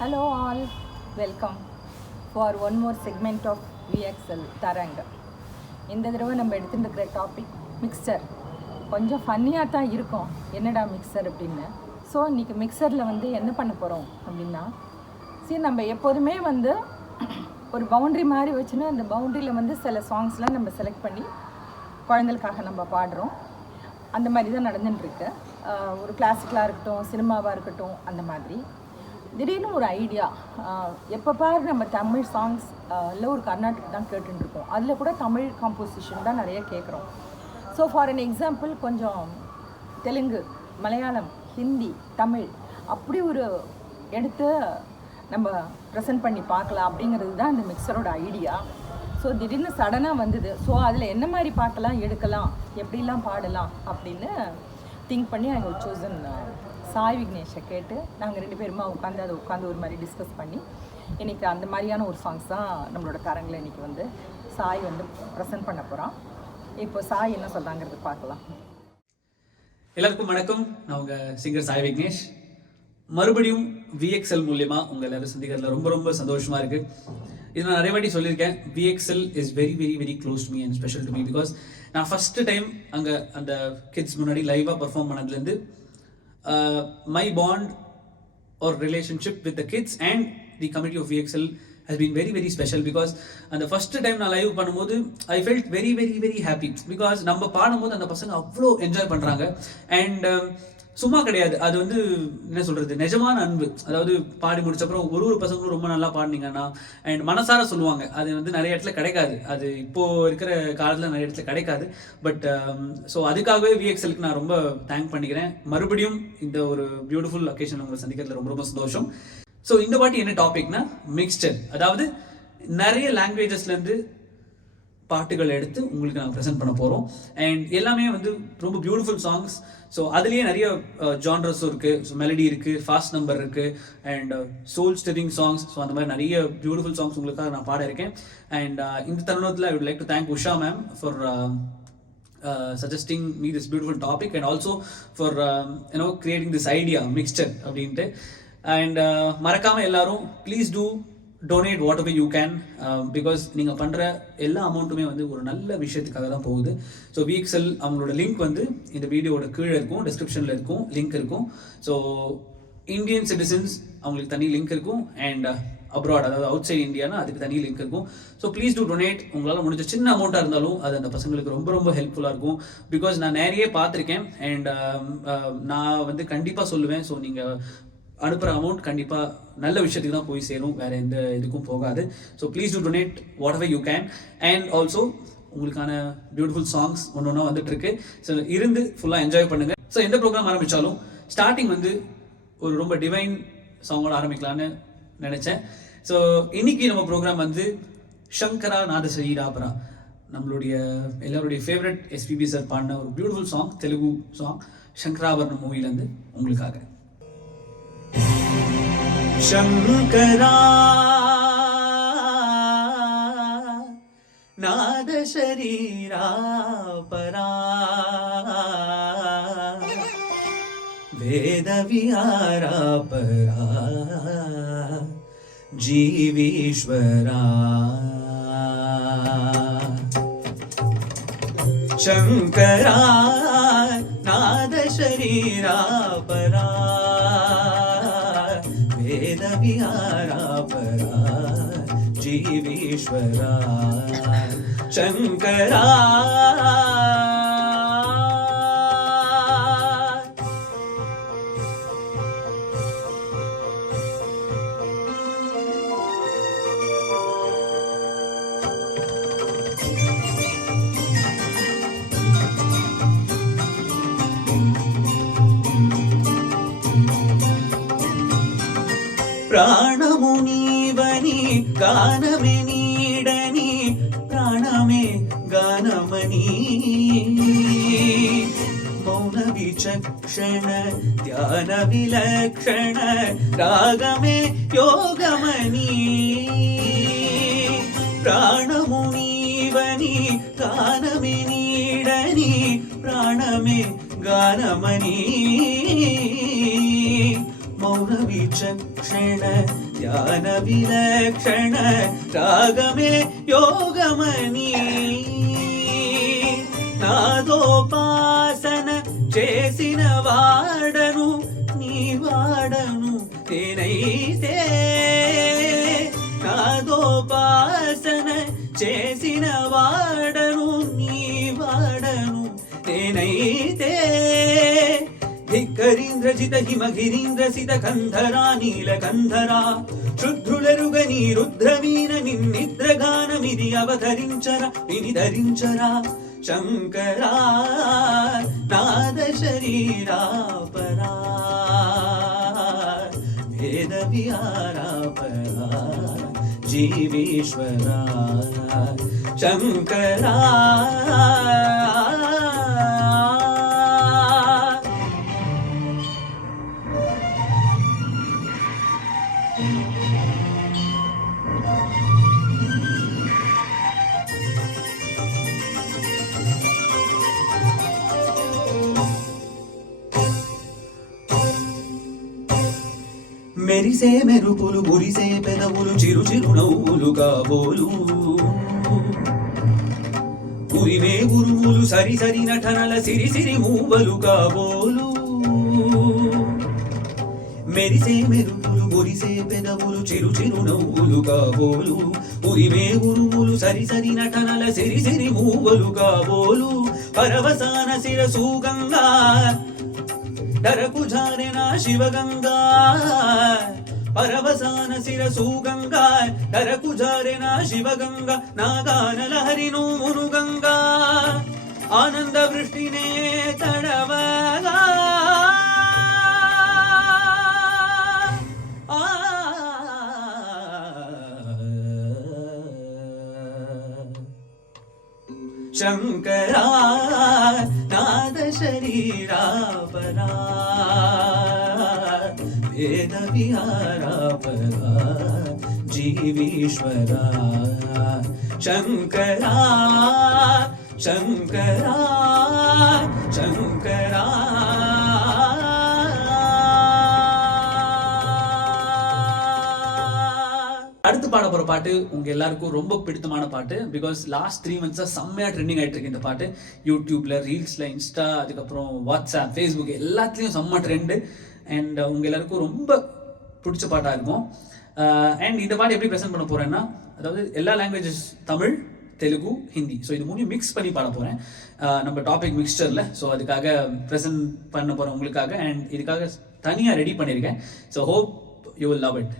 Hello all, welcome for one more segment of VXL Taranga. இந்த தடவை நம்ம எடுத்துகிட்டு இருக்கிற டாபிக் மிக்சர். கொஞ்சம் ஃபன்னியாக தான் இருக்கும், என்னடா மிக்சர் அப்படின்னு. ஸோ இன்றைக்கி மிக்சரில் வந்து என்ன பண்ண போகிறோம் அப்படின்னா, சரி நம்ம எப்போதுமே வந்து ஒரு பவுண்ட்ரி மாதிரி வச்சுன்னா அந்த பவுண்ட்ரியில் வந்து சில சாங்ஸ்லாம் நம்ம செலக்ட் பண்ணி குழந்தைகளுக்காக நம்ம பாடுறோம். அந்த மாதிரி தான் நடந்துட்டுருக்கு. ஒரு கிளாசிக்கலாக இருக்கட்டும், சினிமாவாக இருக்கட்டும், அந்த மாதிரி. திடீர்னு ஒரு ஐடியா, எப்போ பாரு நம்ம தமிழ் சாங்ஸ் இல்லை ஒரு கர்நாடக் தான் கேட்டுருக்கோம், அதில் கூட தமிழ் காம்போசிஷன் தான் நிறைய கேட்குறோம். ஸோ ஃபார் அன் எக்ஸாம்பிள் கொஞ்சம் தெலுங்கு, மலையாளம், ஹிந்தி, தமிழ் அப்படி ஒரு எடுத்து நம்ம ப்ரெசென்ட் பண்ணி பார்க்கலாம் அப்படிங்கிறது தான் இந்த மிக்சரோட ஐடியா. ஸோ திடீர்னு சடனாக வந்தது. ஸோ அதில் என்ன மாதிரி பாட்டெல்லாம் எடுக்கலாம், எப்படிலாம் பாடலாம் அப்படின்னு திங்க் பண்ணி நாங்கள் சூசன் சாய் விக்னேஷை கேட்டு நாங்கள் ரெண்டு பேருமா உட்காந்து ஒரு மாதிரி டிஸ்கஸ் பண்ணி இன்றைக்கி அந்த மாதிரியான ஒரு சாங்ஸ் தான் நம்மளோட தரங்களை இன்றைக்கி வந்து சாய் வந்து ப்ரெசென்ட் பண்ண போகிறான். இப்போ சாய் என்ன சொல்கிறாங்கிறது பார்க்கலாம். எல்லாருக்கும் வணக்கம். நான் உங்கள் சிங்கர் சாய் விக்னேஷ். மறுபடியும் VXL மூலியமா உங்கள் எல்லாரும் சந்திக்கிறதுல ரொம்ப ரொம்ப சந்தோஷமாக இருக்குது. இது நான் நிறைய வாட்டி சொல்லியிருக்கேன். VXL is very very very close to me and special to me. Because நான் ஃபஸ்ட்டு டைம் அங்கே அந்த கிட்ஸ் முன்னாடி லைவாக பர்ஃபார்ம் பண்ணதுலேருந்து my bond or relationship with the kids and the committee of VXL has been very very special because and the first time நான் live பண்ணும்போது I felt very very very happy because நம்ம பாடும்போது அந்த பசங்க அவ்வளோ enjoy பண்ணுறாங்க. And சும்மா கிடையாது, அது வந்து என்ன சொல்கிறது, நிஜமான அன்பு. அதாவது பாடி முடிச்சப்பறம் ஒரு பசங்களும் ரொம்ப நல்லா பாடினீங்கன்னா அண்ட் மனசார சொல்லுவாங்க. அது வந்து நிறைய இடத்துல கிடைக்காது, அது இப்போது இருக்கிற காலத்தில் நிறைய இடத்துல கிடைக்காது. பட் ஸோ அதுக்காகவே VXLக்கு நான் ரொம்ப தேங்க் பண்ணிக்கிறேன். மறுபடியும் இந்த ஒரு பியூட்டிஃபுல் அக்கேஷன் உங்களை சந்திக்கிறதுல ரொம்ப ரொம்ப சந்தோஷம். ஸோ இந்த வாட்டி என்ன டாபிக்னா மிக்ஸ்டர். அதாவது நிறைய லாங்குவேஜஸ்லேருந்து பாட்டுகள் எடுத்து உங்களுக்கு நாங்கள் ப்ரெசென்ட் பண்ண போகிறோம். அண்ட் எல்லாமே வந்து ரொம்ப பியூட்டிஃபுல் சாங்ஸ். ஸோ அதுலேயே நிறைய ஜான்ரஸும் இருக்குது. ஸோ மெலடி இருக்குது, ஃபாஸ்ட் நம்பர் இருக்குது, and soul string songs. So அந்த மாதிரி நிறைய பியூட்டிஃபுல் சாங்ஸ் உங்களுக்காக நான் பாட இருக்கேன். அண்ட் இந்த தருணத்தில் I would like to thank Usha ma'am for suggesting me this beautiful topic and also for creating this idea mixture அப்படின்ட்டு. அண்ட் மறக்காமல் எல்லாரும் please do donate what ever you can because நீங்கள் பண்ணுற எல்லா அமௌண்ட்டுமே வந்து ஒரு நல்ல விஷயத்துக்காக தான் போகுது. ஸோ VXL அவங்களோட லிங்க் வந்து இந்த வீடியோட கீழே இருக்கும், டிஸ்கிரிப்ஷனில் இருக்கும், லிங்க் இருக்கும். ஸோ இந்தியன் சிட்டிசன்ஸ் அவங்களுக்கு தனி லிங்க் இருக்கும். அண்ட் அப்ராட், அதாவது அவுட் சைட் இந்தியானா அதுக்கு தனி லிங்க் இருக்கும். So please two donate. உங்களால் முடிஞ்ச சின்ன அமௌண்ட்டாக இருந்தாலும் அது அந்த பசங்களுக்கு ரொம்ப ரொம்ப ஹெல்ப்ஃபுல்லாக இருக்கும். பிகாஸ் நான் நிறைய பார்த்துருக்கேன். அண்ட் நான் வந்து கண்டிப்பாக சொல்லுவேன், ஸோ நீங்கள் அனுப்புகிற அமௌண்ட் கண்டிப்பாக நல்ல விஷயத்துக்கு தான் போய் சேரும், வேறு எந்த இதுக்கும் போகாது. So please two donate what ever you can. And also உங்களுக்கான பியூட்டிஃபுல் சாங்ஸ் ஒன்று ஒன்றா வந்துட்டுருக்கு. ஸோ இருந்து ஃபுல்லாக என்ஜாய் பண்ணுங்கள். ஸோ எந்த ப்ரோக்ராம் ஆரம்பித்தாலும் ஸ்டார்டிங் வந்து ஒரு ரொம்ப டிவைன் சாங்கோட ஆரம்பிக்கலான்னு நினச்சேன். ஸோ இன்னைக்கு நம்ம ப்ரோக்ராம் வந்து சங்கரா நாதஸ்ரீராபரா, நம்மளுடைய எல்லாருடைய ஃபேவரட் SPB சார் பாடின ஒரு beautiful song, Telugu song, Sankarabharanam மூவிலேருந்து உங்களுக்காக. शंकरा नाद शरीरा परा वेद विहारा परा जीवीश्वरा शंकरा नाद शरीरा परा वेद विहारा परा जीवीश्वरा शंकरा. ప్రాణము నీవని గానమే నీడని ప్రాణమే గానమని మౌన విచక్షణ ధ్యాన విలక్షణ రాగమే యోగమని ప్రాణము నీవని గానమే నీడని ప్రాణమే గానమని మౌన विचक्षण ध्यान विलक्षण रागमे योगमनी नादोपासन చేసిన వాడను నీ వాడను నేనైతే నాదోపాసన చేసిన వాడను నీ వాడను నేనైతే ధిక్కరీంద్రజిత హిమగిరీంద్రసిత కంధరా నీలకంధరా శుద్ధులరుగని రుద్రవీణ నిన్నిద్రగానమిది అవతరించరా వినిధరించరా శంకరా నాద శరీరా పరా వేద విహారా పరా జీవేశ్వరా శంకరా మెరిసే మెరుపులు గురిసే పెదవులు చిరు చిరు నవ్వులు కాబోలు ఉరిమే ఉరుములు సరి సరి నటనల సిరి సిరి మూవలు కాబోలు మెరిసే మెరుపులు గురిసే పెదవులు చిరు చిరు నవ్వులు కాబోలు ఉరిమే ఉరుములు సరి సరి నటనల సిరి సిరి మూవలు కాబోలు పరవసాన శిరసు గంగా ధరకు జారెన శివగంగా పరవసాన శిరసు గంగా ధరకు జారెన శివగంగా నాగాన లహరిను మునుగంగా ఆనంద వృష్టినే తడవగా శంకరా నాద శరీరా పరా వేద విహారా పరా జీవేశ్వరా శంకరా శంకరా శంకరా அடுத்து பாட போகிற பாட்டு உங்கள் எல்லாருக்கும் ரொம்ப பிடித்தமான பாட்டு பிகாஸ் லாஸ்ட் 3 months செம்மையாக ட்ரெண்டிங் ஆகிட்டு இருக்கு இந்த பாட்டு யூடியூப்பில் ரீல்ஸில் இன்ஸ்டா அதுக்கப்புறம் வாட்ஸ்அப் ஃபேஸ்புக் எல்லாத்துலேயும் செம்ம ட்ரெண்டு அண்ட் உங்கள் எல்லாருக்கும் ரொம்ப பிடிச்ச பாட்டாக இருக்கும் அண்ட் இந்த பாட்டு எப்படி ப்ரெசென்ட் பண்ண போகிறேன்னா அதாவது எல்லா லாங்குவேஜஸ் தமிழ் தெலுங்கு ஹிந்தி ஸோ இது மூணையும் மிக்ஸ் பண்ணி பாட போகிறேன் நம்ம டாபிக் மிக்ஸ்டரில் ஸோ அதுக்காக ப்ரெசென்ட் பண்ண போகிறேன் உங்களுக்காக அண்ட் இதுக்காக தனியாக ரெடி பண்ணியிருக்கேன் so hope you will love it.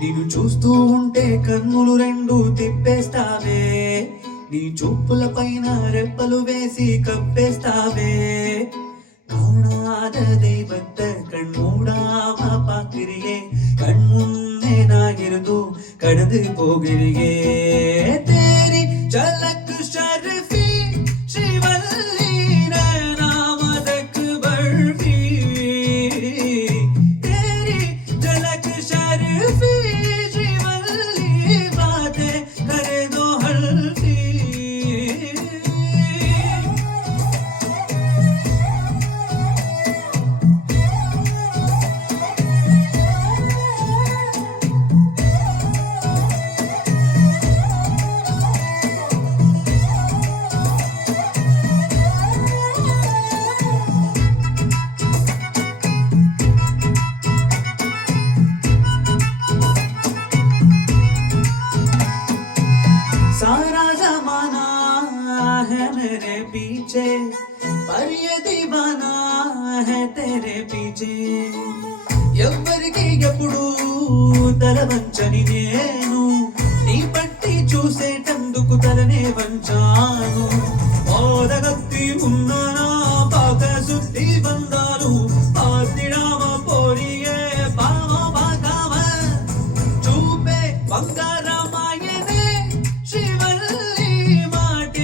నిన్ను చూస్తూ ఉంటే కన్నులు రెండు తిప్పేస్తావే నీ చూపుల పైన రెప్పలు వేసి కప్పేస్తావే காணாத தெய்வத்தை கண்மூடாம பார்க்கிறியே கண்முன்னே நான் இருந்தும் கடந்து போகிறியே தேரி ஜலக்கு ஷர்ஃபி ஸ்ரீவல்லி நாமதக்கு பர்ஃபி தேரி ஜலக்கு ஷர்ஃபி ஸ்ரீவல்லி பாதே கரே தோ ஹல்ஃபி सारा जमाना है मेरे पीछे पर ये दीवाना है तेरे पीछे ఎవ్వరికి ఎప్పుడు తల వంచని నేను నీ పట్టి చూసేటందుకు తలనే వంచాను మోదగత్తి ఉన్నానా పాక సుత్తి బందాలు పాతిడామ పోరియే పావ పాకావ చూపే బంగారమాయనే శ్రీవల్లి మాటే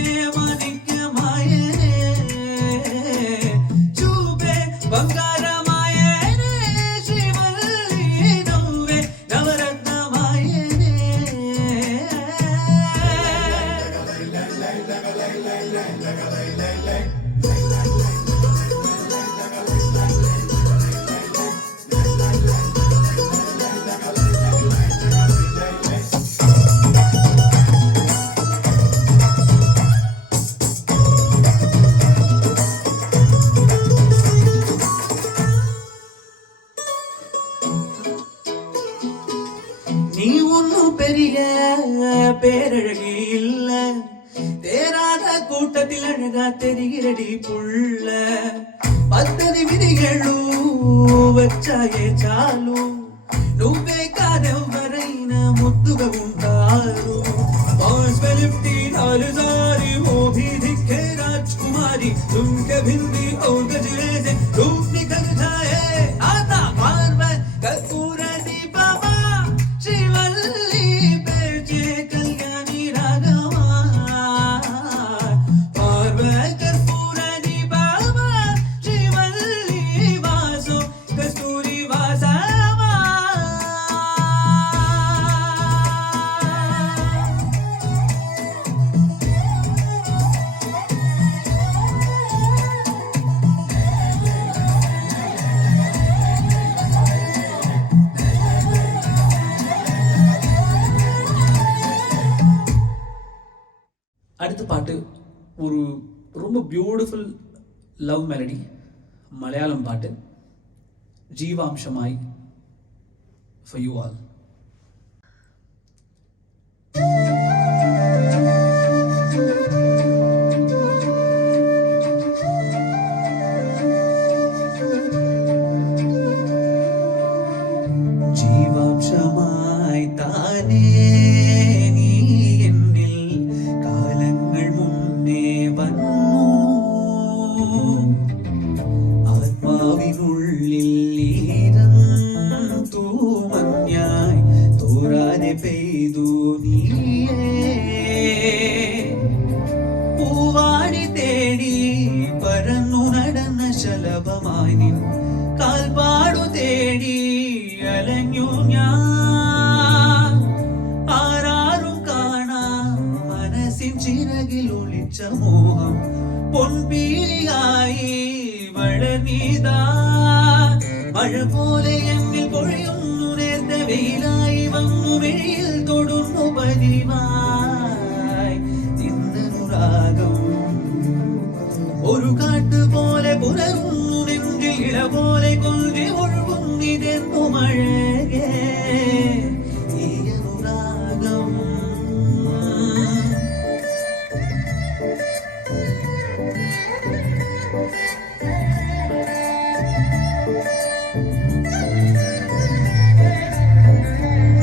கூட்டத்தில் அழகா தெரிகிறடி புள்ள பத்தனி விதிகளு వచ్చాయే చాలు నువ్వే కాదెవరైన ముద్దుగా ఉంటారు पांच में लिपटी नालजारी वो भी दिखे राजकुमारी तुमके भिंडी और गजरे से धूप निकल जाए आता पार में कर्पूरनी बाबा श्रीवल्ली पेचे कल्याणी राघवा पार में कर्पूरनी बाबा श्रीवल्ली वासो कस्तूरी वासा அடுத்த பாட்டு ஒரு ரொம்ப பியூட்டிஃபுல் லவ் மெலடி மலையாளம் பாட்டு ஜீவாம்சமாய் ஃபார் யூ ஆல். ജീവാംശമായി താനേ നീ എന്നിൽ കാലങ്ങൾ മുന്നേ വന്നു ആത്മാവിനുള്ളിൽ ഈരം തൂമഞ്ഞായി തോരാതെ പെയ്തു നീയേ പൂവാടി തേടി പരന്നു നടന്ന ശലഭമായി നിൻ കാൽപ്പാടു തേടി അലഞ്ഞു ഞാൻ ആരാരും കാണാം മനസ്സിൻ ചിറകിൽ ഒളിച്ച മോഹം പൊൻപീലിയായി വളർന്നീതാ മഴ പോലെ എന്നിൽ പൊഴിയുന്നു നേർത്ത വെയിലായി വന്നു വെളിയിൽ തൊടുന്നു പതിവായി തിന്നനുരാഗം ഒരു കാട്ട് പോലെ പുലരുന്നു നെഞ്ചിൽ ഇള പോലെ കൊഞ്ചി ഒഴുകും ഇതെന്നു മഴകേ ഈ അനുരാഗം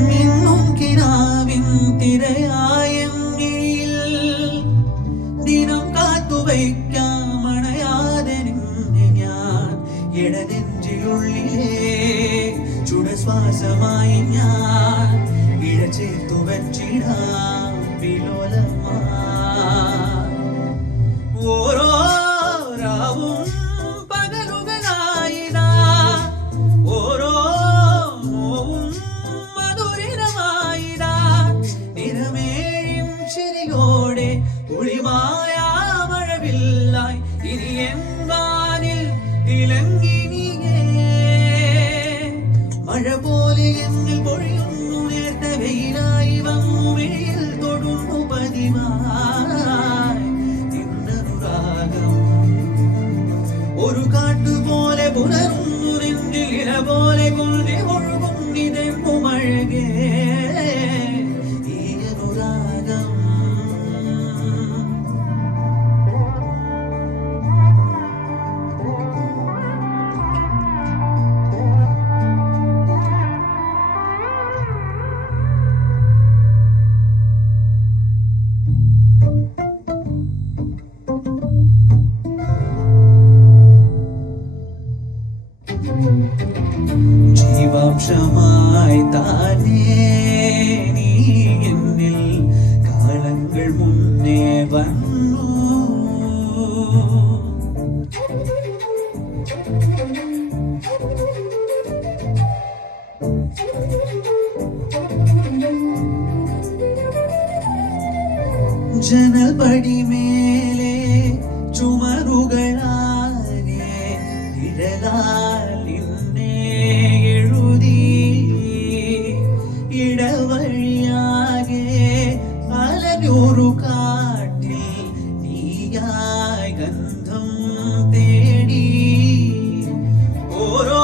മിന്നും കിനാവിൻ തിരയായെങ്കിൽ ദിനം കാത്തുവയ്ക്കാം അണയാതെ നിന്നെ ഞാൻ ഇടനെഞ്ചിലുള്ളിലെ ചുടശ്വാസമായി ഞാൻ ഇഴ ചേർത്തു വച്ചിടാം വിലോലമായി ഓരോ രാവും പകലുകളായിതാ ഓരോ നോവും മധുരിതമായിതാ നിറമേഴും ശരിയോടെ ഒളിമായ മഴവില്ലായി ഇനി എൻവാനിൽ തിളങ്ങി നീയേ മഴ പോലെ എന്നിൽ പൊഴിയുന്നു നേർത്ത വെയിലായി വന്നു വെളിയിൽ തൊടുന്നു പതിവായി തിന്നനുരാഗം ഒരു കാട്ടുപോലെ പുലരുന്നു നെഞ്ചിൽ ഇല പോലെ കൊണ്ടി ഒഴുകും ഇതെന്നു മഴകേ ഈ അനുരാഗം ജീവാംശമായി താനേ നീ എന്നിൽ കാലങ്ങൾ മുന്നേ വന്നു ജനൽപടി മേലെ ചുമരുകളാകെ ഇഴലാൽ നിന്നെ എഴുതി ഇടവഴിയാകെ അലഞ്ഞൊരു കാട്ടിൽ നീയായി ഗന്ധം തേടി ഓരോ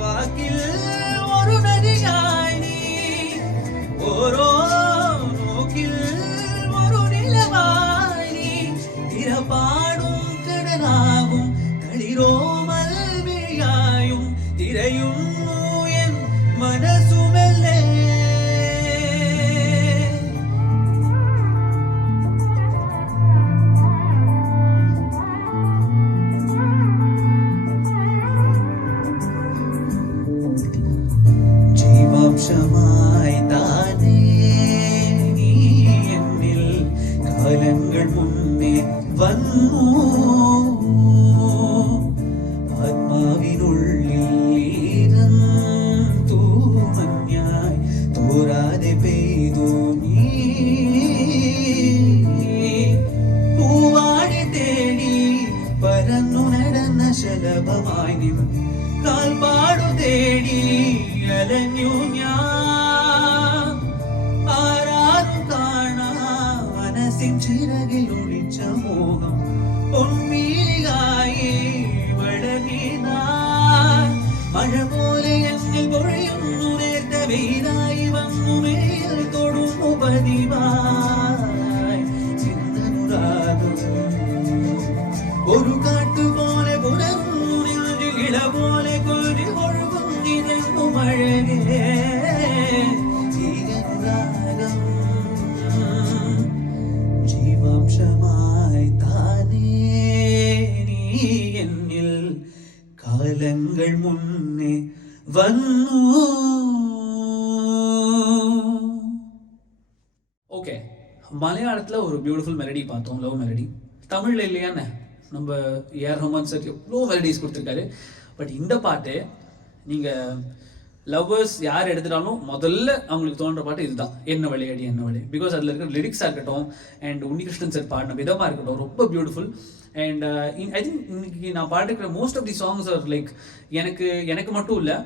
വാക്കിൽ ഒരു നദിയായി നീ ഓരോ നോക്കിൽ ഒരു നിലവായി നീ അലഞ്ഞു ഞാൻ ആരാരും കാണാ മനസ്സിൻ ചിറകിൽ ഒളിച്ച മോഹം പൊൻപീലിയായി വളർന്നിനാൻ മഴ പോലെ എന്നിൽ പൊഴിയുന്നു നേർത്ത വെയിലായി വന്നു മേൽ തൊടുന്നു പതിവായി ചിന്തനുരാഗം ഒരു കാട്ടുപോലെ പുലർന്നു നിன்று ഇള പോലെ കൊരു ഒഴുകുന്നിരുന്നു മഴകേ ജീവനുരാഗം ജീവാംശമായി താനേ നീ എന്നിൽ കാലങ്ങൾ മുന്നേ വന്നു. ஓகே, மலையாளத்தில் ஒரு பியூட்டிஃபுல் மெலடி பார்த்தோம், லவ் மெலடி. தமிழில் இல்லையான்னு நம்ம ஏஆர் ரஹ்மான் சார் எவ்வளோ மெலடிஸ் கொடுத்துருக்காரு. பட் இந்த பாட்டு நீங்கள் லவ்வர்ஸ் யார் எடுத்துட்டாலும் முதல்ல அவங்களுக்கு தோன்ற பாட்டு இதுதான், என்ன வழியடி என்ன வழி. பிகாஸ் அதில் இருக்கிற லிரிக்ஸாக இருக்கட்டும் அண்ட் உன்னிகிருஷ்ணன் சார் பாடின விதமாக இருக்கட்டும் ரொம்ப பியூட்டிஃபுல். அண்ட் ஐ திங்க் இன்னைக்கு நான் பாட்டுக்கிற most of the songs are like எனக்கு மட்டும் இல்லை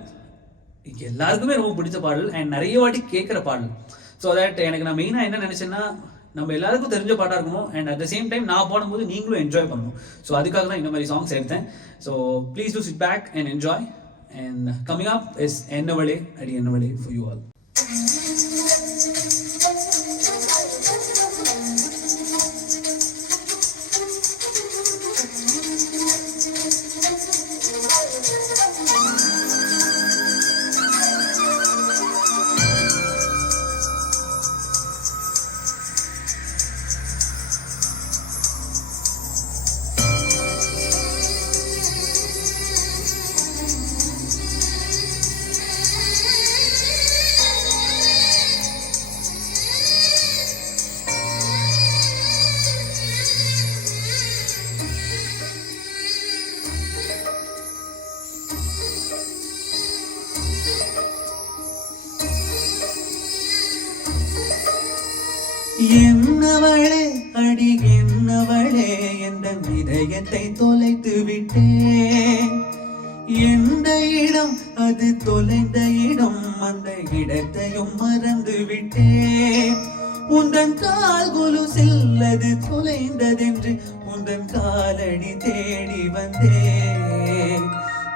எல்லாருக்குமே ரொம்ப பிடிச்ச பாடல் அண்ட் நிறைய வாட்டி கேட்குற பாடல். ஸோ தட் எனக்கு நான் மெயினாக என்ன நினச்சேன்னா நம்ம எல்லாருக்கும் தெரிஞ்ச பாட்டாக இருக்கணும் and at the same time நான் பாடும்போது நீங்களும் என்ஜாய் பண்ணணும். ஸோ அதுக்காக தான் இந்த மாதிரி சாங்ஸ் எடுத்தேன். So please do sit back and enjoy. And coming up is Ennavale Adi Ennavale for you all. Ennavale Adi Ennavale என்ற இதயத்தை தொலைத்து விட்டேன். எந்த இடம் அது தொலைந்த இடம், அந்த இடத்தையும் மறந்து விட்டேன். உந்தன் கால் கொலுசில் அது தொலைந்ததென்று உந்தன் காலடி தேடி வந்தேன்.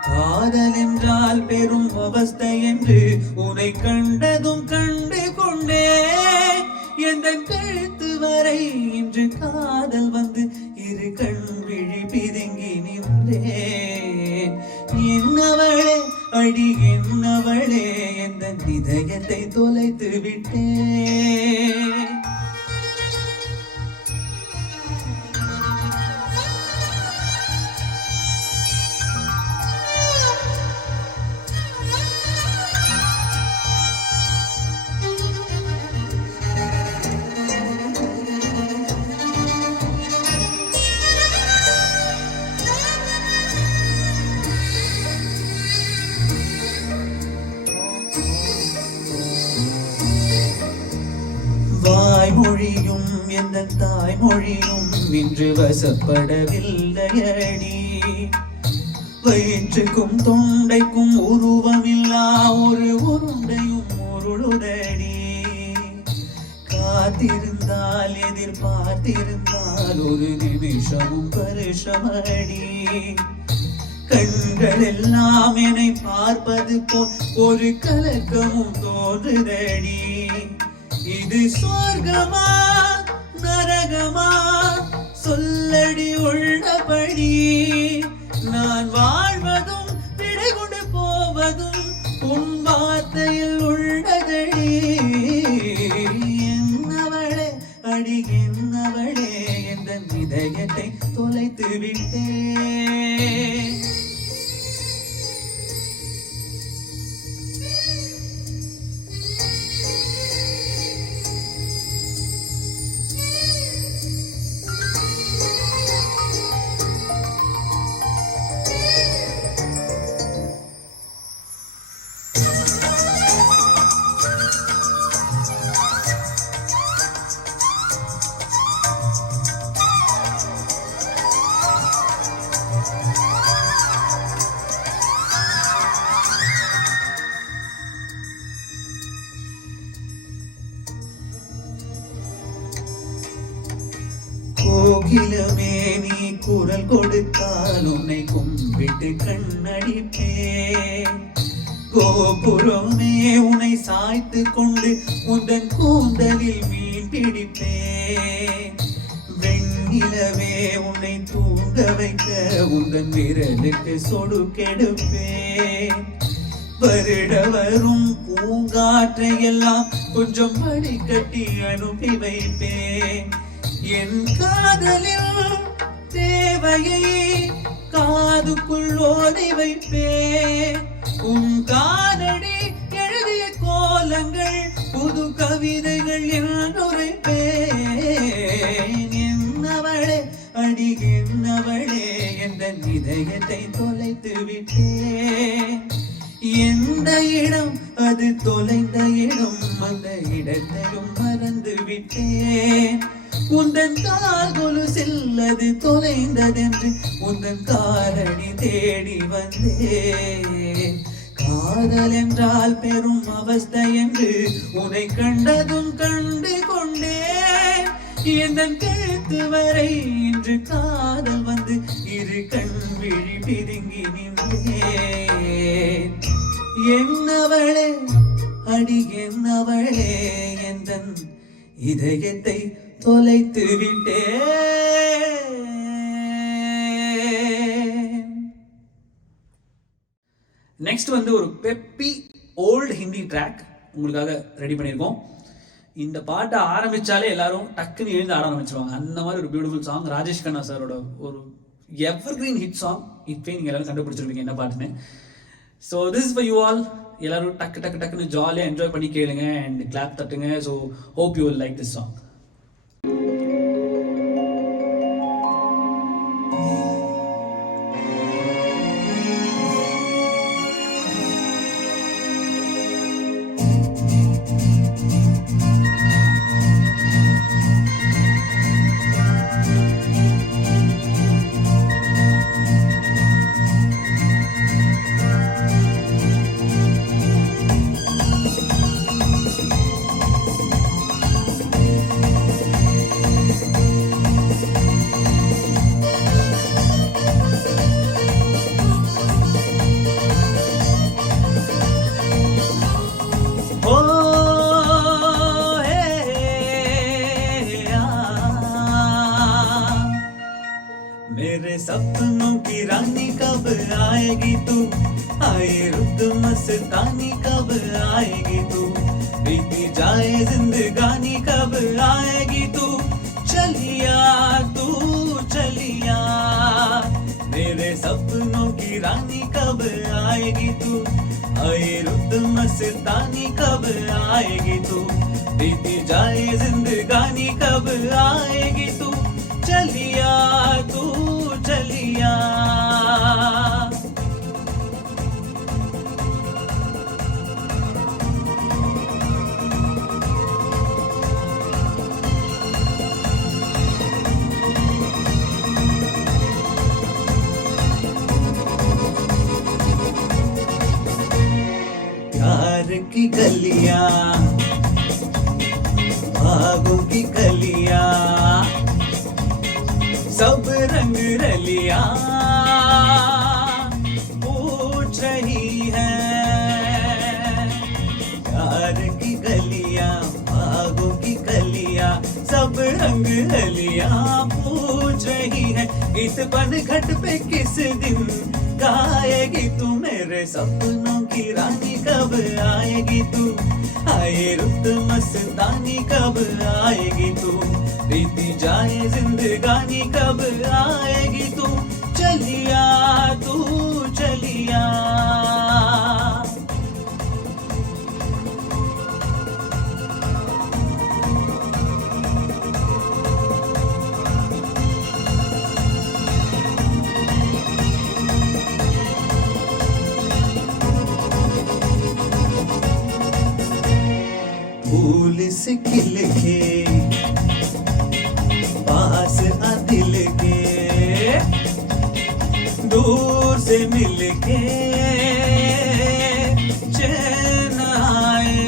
காதல் என்றால் பெரும் அவஸ்தை என்று உன்னை கண்டதும் கண்டு கொண்டேன். எந்த கழுத்து வரை இன்று காதல் வந்து இரு கண் விழி பிதுங்கி நின்றேன். என்னவளே அடி என்னவளே எந்த இதயத்தை தொலைத்து விட்டேன். வாய்மொழியும் எந்த தாய்மொழியும் நின்று வசப்படவில்லையடி. வயிற்றுக்கும் தொண்டைக்கும் உருவமில்லா ஒரு உருண்டையும் உருளுதடி. காத்திருந்தால் எதிர்பார்த்திருந்தால் ஒரு நிமிஷமும் பருஷமடி. கண்கள் எல்லாம் என்னை பார்ப்பது போல் ஒரு கலக்கமும் தோன்றுதடி. இது சொர்க்கமா நரகமா சொல்லடி உள்ளபடி. நான் வாழ்வதும் விடை கொண்டு போவதும் உன் வார்த்தையில் உள்ளதடி. என்னவளே அடி என்னவளே என்ற இதயத்தை தொலைத்து விட்டேன். கோகிலமே நீ குரல் கொடுத்தால் உன்னை கும்பிட்டு கண்ணடிப்பேன். கோபுரமே உன்னை சாய்த்து கொண்டு உந்தன் கூந்தலில் மீன் பிடிப்பேன். வெண்ணிலவே உன்னை தூங்க வைக்க உந்தன் விரலுக்கு சொடுக்கெடுப்பேன். வருட வரும் பூங்காற்றை எல்லாம் கொஞ்சம் வடிகட்டி அனுப்பி வைப்பேன். என் காதலில் தேவையை காதுக்குள் ஓதி வைப்பேன். உன் காதடி எழுதிய கோலங்கள் புது கவிதைகள் என்னுரைப்பேன். என்னவளே அடி என்னவளே என்ற இதயத்தை தொலைத்து விட்டேன். எந்த இடம் அது தொலைந்த இடம், அந்த இடத்தையும் மறந்து விட்டேன். உந்தன் கால் கொலுசில் அது தொலைந்ததென்று உந்தன் காலடி தேடி வந்தேன். காதல் என்றால் பெரும் அவஸ்தை என்று உன்னை கண்டதும் கண்டு கொண்டேன். எந்தன் கழுத்து வரை இன்று காதல் வந்து இரு கண் விழி பிதுங்கி நின்றேன். என்னவளே அடி என்னவளே எந்தன் இதயத்தை தொலைத்து விட்டேன். நெக்ஸ்ட் வந்து ஒரு பெப்பி ஓல்டு ஹிந்தி ட்ராக் உங்களுக்காக ரெடி பண்ணியிருக்கோம். இந்த பாட்டை ஆரம்பிச்சாலே எல்லாரும் டக்குன்னு எழுந்து ஆட ஆரம்பிச்சிருவாங்க. அந்த மாதிரி ஒரு பியூட்டிஃபுல் சாங். ராஜேஷ் கண்ணா சாரோட ஒரு எவர் கிரீன் ஹிட் சாங். இப்போ நீங்கள் எல்லாரும் கண்டுபிடிச்சிருப்பீங்க என்ன பாட்டுன்னு. So this for you all. எல்லாரும் டக்கு டக்கு டக்குன்னு ஜாலியாக என்ஜாய் பண்ணி கேளுங்க அண்ட் கிளாப் தட்டுங்க. So hope you will like this song. मेरे सपनों की रानी कब आएगी तू, आए रुत मस्तानी कब आएगी तू, बीती जाए जिंदगानी कब आएगी तू, चलिया तू चलिया। मेरे सपनों की रानी कब आएगी तू, आए रुत मस्तानी कब आएगी तू, बीती जाए जिंदगानी कब आएगी तू, चलिया तू चलिया। प्यार की गलियां, बागों की गलियां, सब रंग रलिया पूछ रही है। प्यार की गलियां, बागों की गलियां, सब रंग रलिया पूछ रही है। इस पनघट पे किस दिन गाएगी तू, मेरे सपनों की रानी कब आएगी तू, आए रुत मस्तानी कब आएगी तू, बीती जाए जिंदगानी कब आएगी तू, चलिया तू चलिया। फूल से खिल के पास आ दिल के, दूर से मिल के चैन आए।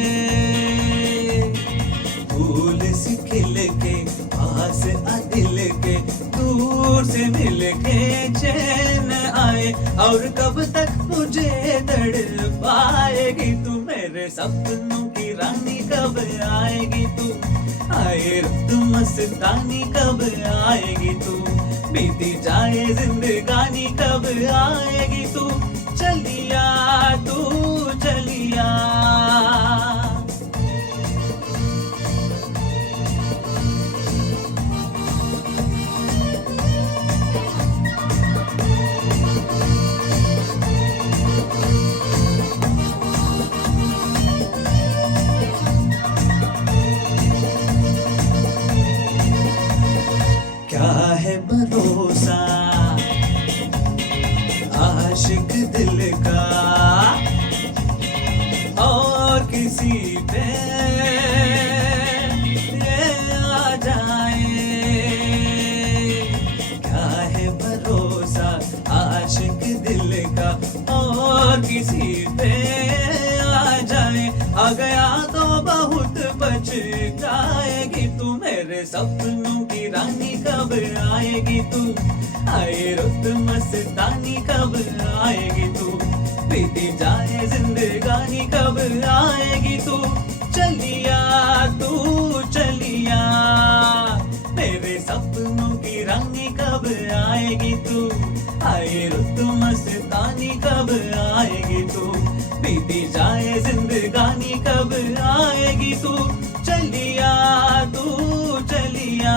फूल से खिल के पास आ दिल के, से मिलके चैन आए, और कब तक मुझे तड़पाएगी तू, मेरे सपनों की रानी कब आएगी तू, आए रुत मस्तानी कब आएगी तू, बीती जाए जिंदगानी कब आएगी तू, चलिया तू चलिया। क्या है भरोसा आशिक दिल का और किसी पे ये आ जाए, क्या है भरोसा आशिक दिल का और किसी पे आ जाए, आ गया तो बहुत पछताएगी तू, मेरे सपनों की रानी कब आएगी तू, आए रुत मस्तानी कब आएगी तू, बीती जाए जिंदगानी कब आएगी तू, चलिया तू चलिया, मेरे सपनों की रानी कब आएगी तू, आए रुत मस्तानी कब आएगी तू, बीती जाए जिंदगानी कब आएगी तू, चलिया तू चलिया,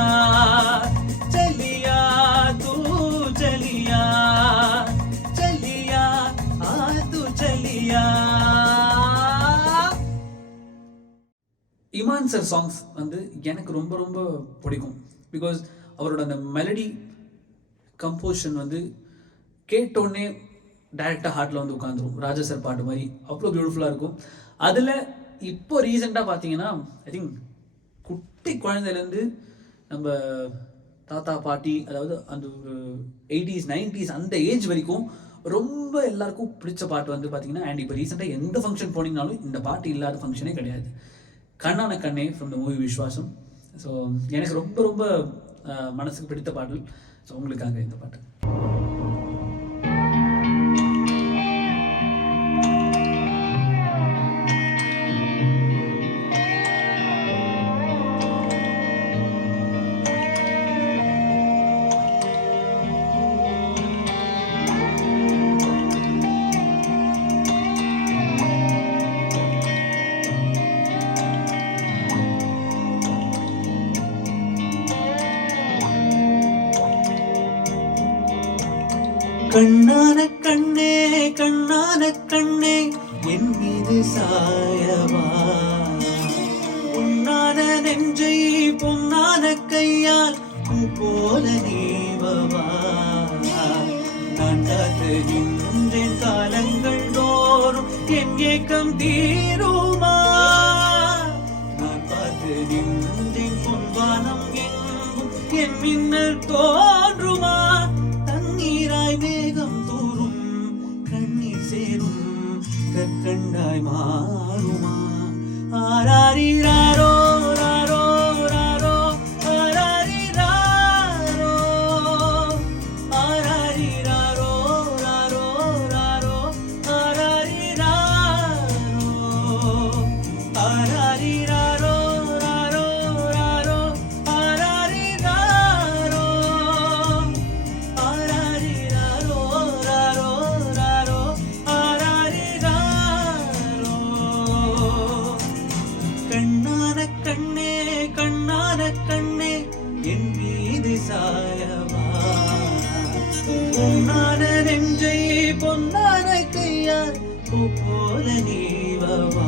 चलिया तू चलिया, चलिया तू चलिया। இமான் சார் சாங்ஸ் வந்து எனக்கு ரொம்ப ரொம்ப பிடிக்கும். பிகாஸ் அவரோட அந்த மெலடி கம்போஷன் வந்து கேட்டோடனே டைரெக்டாக ஹார்ட்டில் வந்து உட்காந்துரும். ராஜா சார் பாட்டு மாதிரி அவ்வளோ பியூட்டிஃபுல்லாக இருக்கும். அதில் இப்போ ரீசெண்டாக பார்த்தீங்கன்னா ஐ திங்க் குட்டி குழந்தையிலேருந்து நம்ம தாத்தா பாட்டி, அதாவது அந்த 80s 90s அந்த ஏஜ் வரைக்கும் ரொம்ப எல்லாருக்கும் பிடிச்ச பாட்டு வந்து பார்த்தீங்கன்னா, அண்ட் இப்போ ரீசெண்டாக எந்த ஃபங்க்ஷன் போனீங்கனாலும் இந்த பாட்டு இல்லாத ஃபங்க்ஷனே கிடையாது. கண்ணான கண்ணே from the movie Viswasam. So எனக்கு ரொம்ப ரொம்ப மனசுக்கு பிடித்த பாடல். ஸோ உங்களுக்காக இந்த பாட்டு. கண்ணான கண்ணே கண்ணான கண்ணே என் மீது சாயவா, பொன்னான நெஞ்சை பொன்னான கையால் பூ போல நீவவா, நான் காத்து நின்றேன் காலங்கள் தோறும் என் ஏக்கம் தீருமா, நான் பார்த்து நின்றேன் பொன்வானம் எங்கும் என் மின்னல் தோன்றுமா, தண்ணீராய் மேகம் தூரும் கண்ணீர் சேரும் கற்கண்டாய் மாறுமா, ஆராரிராரோ ராரோ ராரோ ஆராரிராரோ, ஆராரிராரோ ராரோ ராரோ ஆராரிராரோ, ஆராரிராரோ ராரோ ராரோ ஆராரிராரோ, ஆராரிராரோ ராரோ ராரோ ஆராரிராரோ. கண்ணான கண்ணே கண்ணான கண்ணே என் மீது சாயவா, பொன்னான நெஞ்சை பொன்னான கையால் பூ போல நீவவா.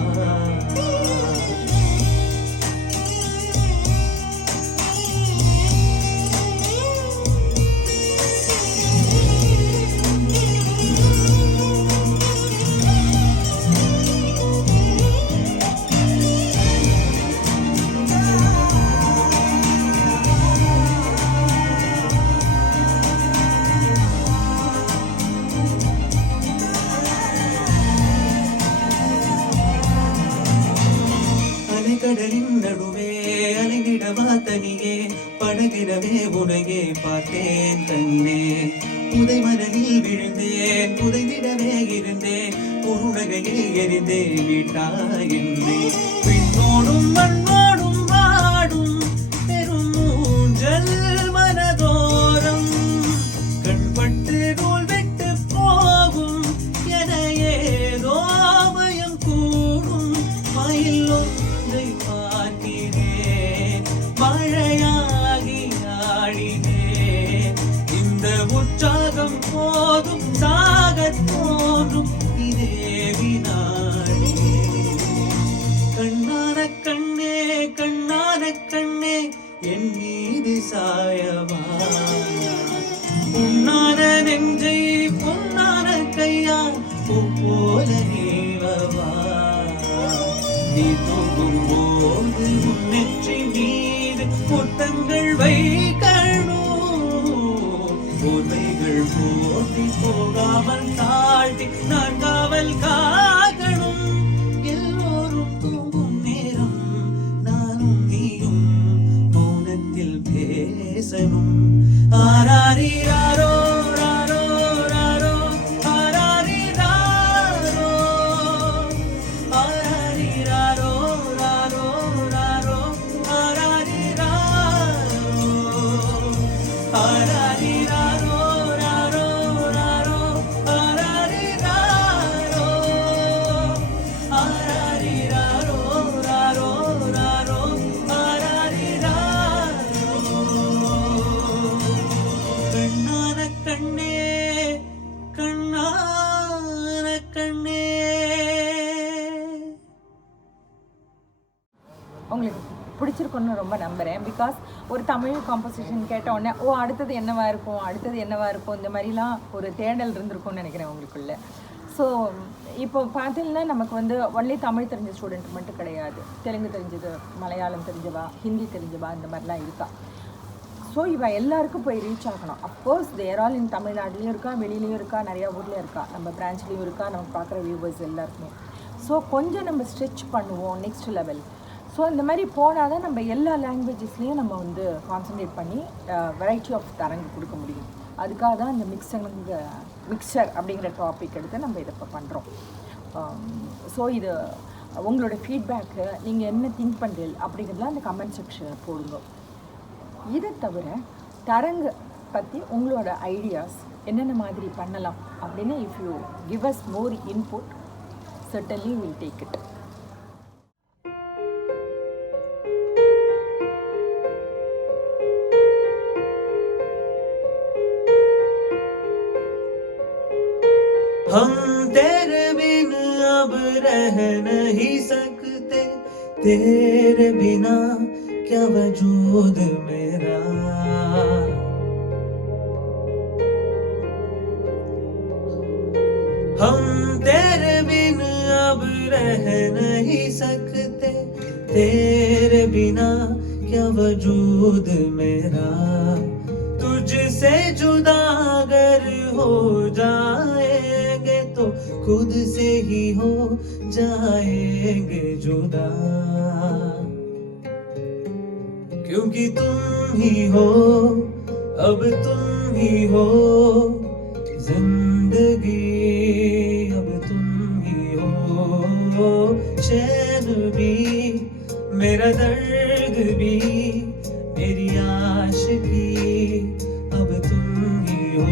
உனையே பார்த்தேன் கண்ணே உதை மனதில் விழுந்தேன் உதைவிடவே இருந்தேன் உருணகையில் எரிந்தேன் விட்டாய் என்னை விண்ணோடும் மண்ணோடும் வாடும் பெரும் ஊஞ்சல் மனதோரம் கண்பட்டு நூல் விட்டு போகும் என ஏதோ பயம் கூடும் மயில் ஒன்றை பார்க்கிறேன் மழையாகி ஆடினேன் இந்த உற்சாகம் போதும் சாகத் தோன்றும் இதே வினாடி கண்ணான கண்ணே கண்ணான கண்ணே என் மீது சாயவா உன்னான நெஞ்சை பொன்னான கையால் பூ போல நீவவா நீ தூங்கும் போது முன்னெற்றி மீது முத்தங்கள் வைக்கணும் போதைகள் போட்டி போகாமல் தாழ்த்தி நான் காவல் காக்கணும் எல்லோரும் தூங்கும் நேரம் நானும் நீயும் மௌனத்தில் பேசணும் ஆராரிராரோ ராரோ ராரோ ஆராரிராரோ ஆராரிராரோ ராரோ ராரோ ஆராரிராரோ ஆராரிராரோ ராரோ ராரோ ஆராரிராரோ ஆராரிராரோ ராரோ ராரோ ஆராரிராரோ கண்ணான கண்ணே கண்ணான கண்ணே உங்களுக்கு பிடிச்சிருக்குன்னு ரொம்ப நம்புகிறேன். பிகாஸ் ஒரு தமிழ் காம்போசிஷன் கேட்ட உடனே ஓ அடுத்தது என்னவா இருக்கும் அடுத்தது என்னவா இருக்கும் இந்த மாதிரிலாம் ஒரு தேடல் இருந்திருக்கும்னு நினைக்கிறேன் உங்களுக்குள்ள. ஸோ இப்போ பார்த்தீங்கன்னா நமக்கு வந்து ஒன்லி தமிழ் தெரிஞ்ச ஸ்டூடெண்ட் மட்டும் கிடையாது, தெலுங்கு தெரிஞ்சது, மலையாளம் தெரிஞ்சவா, ஹிந்தி தெரிஞ்சவா, இந்த மாதிரிலாம் இருக்கா. ஸோ இவ எல்லாருக்கும் போய் ரீச் ஆகணும். அஃப்கோர்ஸ் தேர் ஆல் இன் தமிழ்நாட்டிலையும் இருக்கா, வெளியிலையும் இருக்கா, நிறையா ஊர்லேயும் இருக்கா, நம்ம பிரான்ச்லேயும் இருக்கா, நம்ம பார்க்குற வியூவர்ஸ் எல்லாருக்குமே. ஸோ கொஞ்சம் நம்ம ஸ்ட்ரெச் பண்ணுவோம் நெக்ஸ்ட் லெவல். ஸோ இந்த மாதிரி போனால் தான் நம்ம எல்லா லாங்குவேஜஸ்லேயும் நம்ம வந்து கான்சன்ட்ரேட் பண்ணி வெரைட்டி ஆஃப் தரங்கு கொடுக்க முடியும். அதுக்காக தான் இந்த மிக்சர் அப்படிங்கிற டாபிக் எடுத்து நம்ம இதை இப்போ பண்ணுறோம். ஸோ இது உங்களோட ஃபீட்பேக்கு நீங்கள் என்ன திங்க் பண்ணுறீங்க அப்படிங்கிறதுலாம் அந்த கமெண்ட் செக்ஷனில் போடுங்க. இதை தவிர தரங்கு பற்றி உங்களோட ஐடியாஸ் என்னென்ன மாதிரி பண்ணலாம் அப்படின்னு if you give us more input certainly we'll take it. हम तेरे बिन अब रह नहीं सकते तेरे बिना क्या वजूद मेरा हम तेरे बिन अब रह नहीं सकते तेरे बिना क्या वजूद मेरा तुझसे जुदा अगर हो जाएंगे तो खुद से ही हो जाएंगे जुदा क्योंकि तुम ही हो अब तुम ही हो जिंदगी अब तुम ही हो चैन भी मेरा दर्द भी मेरी आशिकी अब तुम ही हो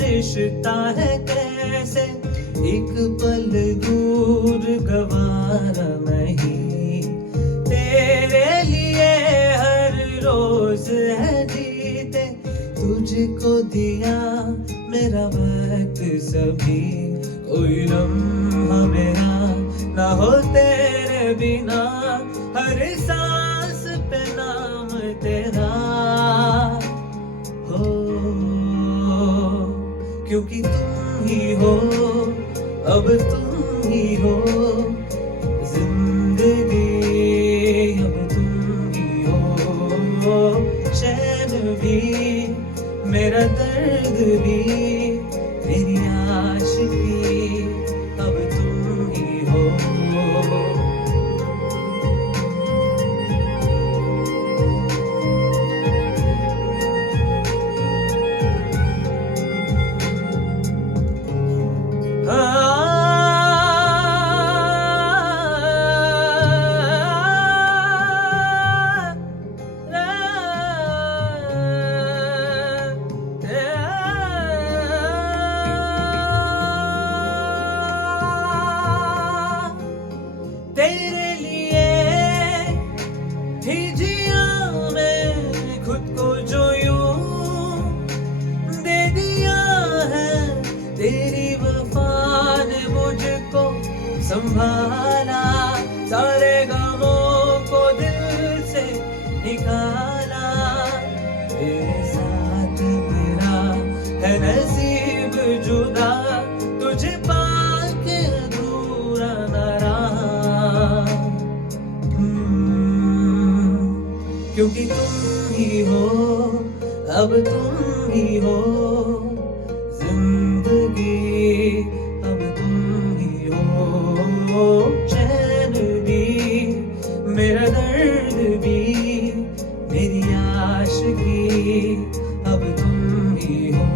रिश्ता है कैसे एक पल दूर गवारा नहीं तेरे लिए हर रोज है जीते तुझको दिया मेरा वक्त सभी कोई लम्हा मेरा ना हो तेरे बिना हर सांस पे नाम तेरा हो क्योंकि तुम ही हो अब तुम ही हो जिंदगी, अब तुम ही हो चैन भी मेरा दर्द भी मेरी आशिकी, अब तुम ही हो। तेरे लिए ही जिया मैं खुद को जो यूं दे दिया है, तेरी वफा ने मुझको संभाला, सारे गमों को दिल से निकाला। तेरे साथ मेरा है नसीब जुदा, तुझे पाके अधूरा न रहा, क्योंकि तुम ही हो, अब तुम ही हो जिंदगी, अब तुम ही हो चैन भी मेरा दर्द भी मेरी आशिकी, अब तुम ही हो,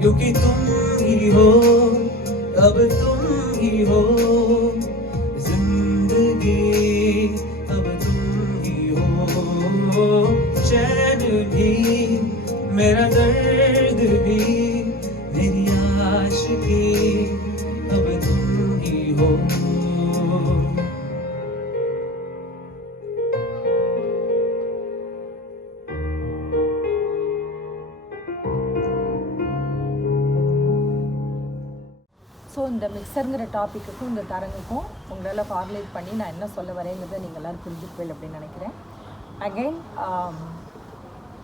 क्योंकि तुम ही हो, अब तुम ही हो जिंदगी, अब तुम ही हो चैन भी मेरा दर्द भी मेरी आशिकी, अब तुम ही हो। ஸோ இந்த மிக்சருங்கிற டாப்பிக்குக்கும் இந்த தரங்குக்கும் உங்களால் ஃபார்முலேட் பண்ணி நான் என்ன சொல்ல வரேங்கிறத நீங்கள் எல்லோரும் புரிஞ்சுக்குவேன் அப்படின்னு நினைக்கிறேன். அகெயின்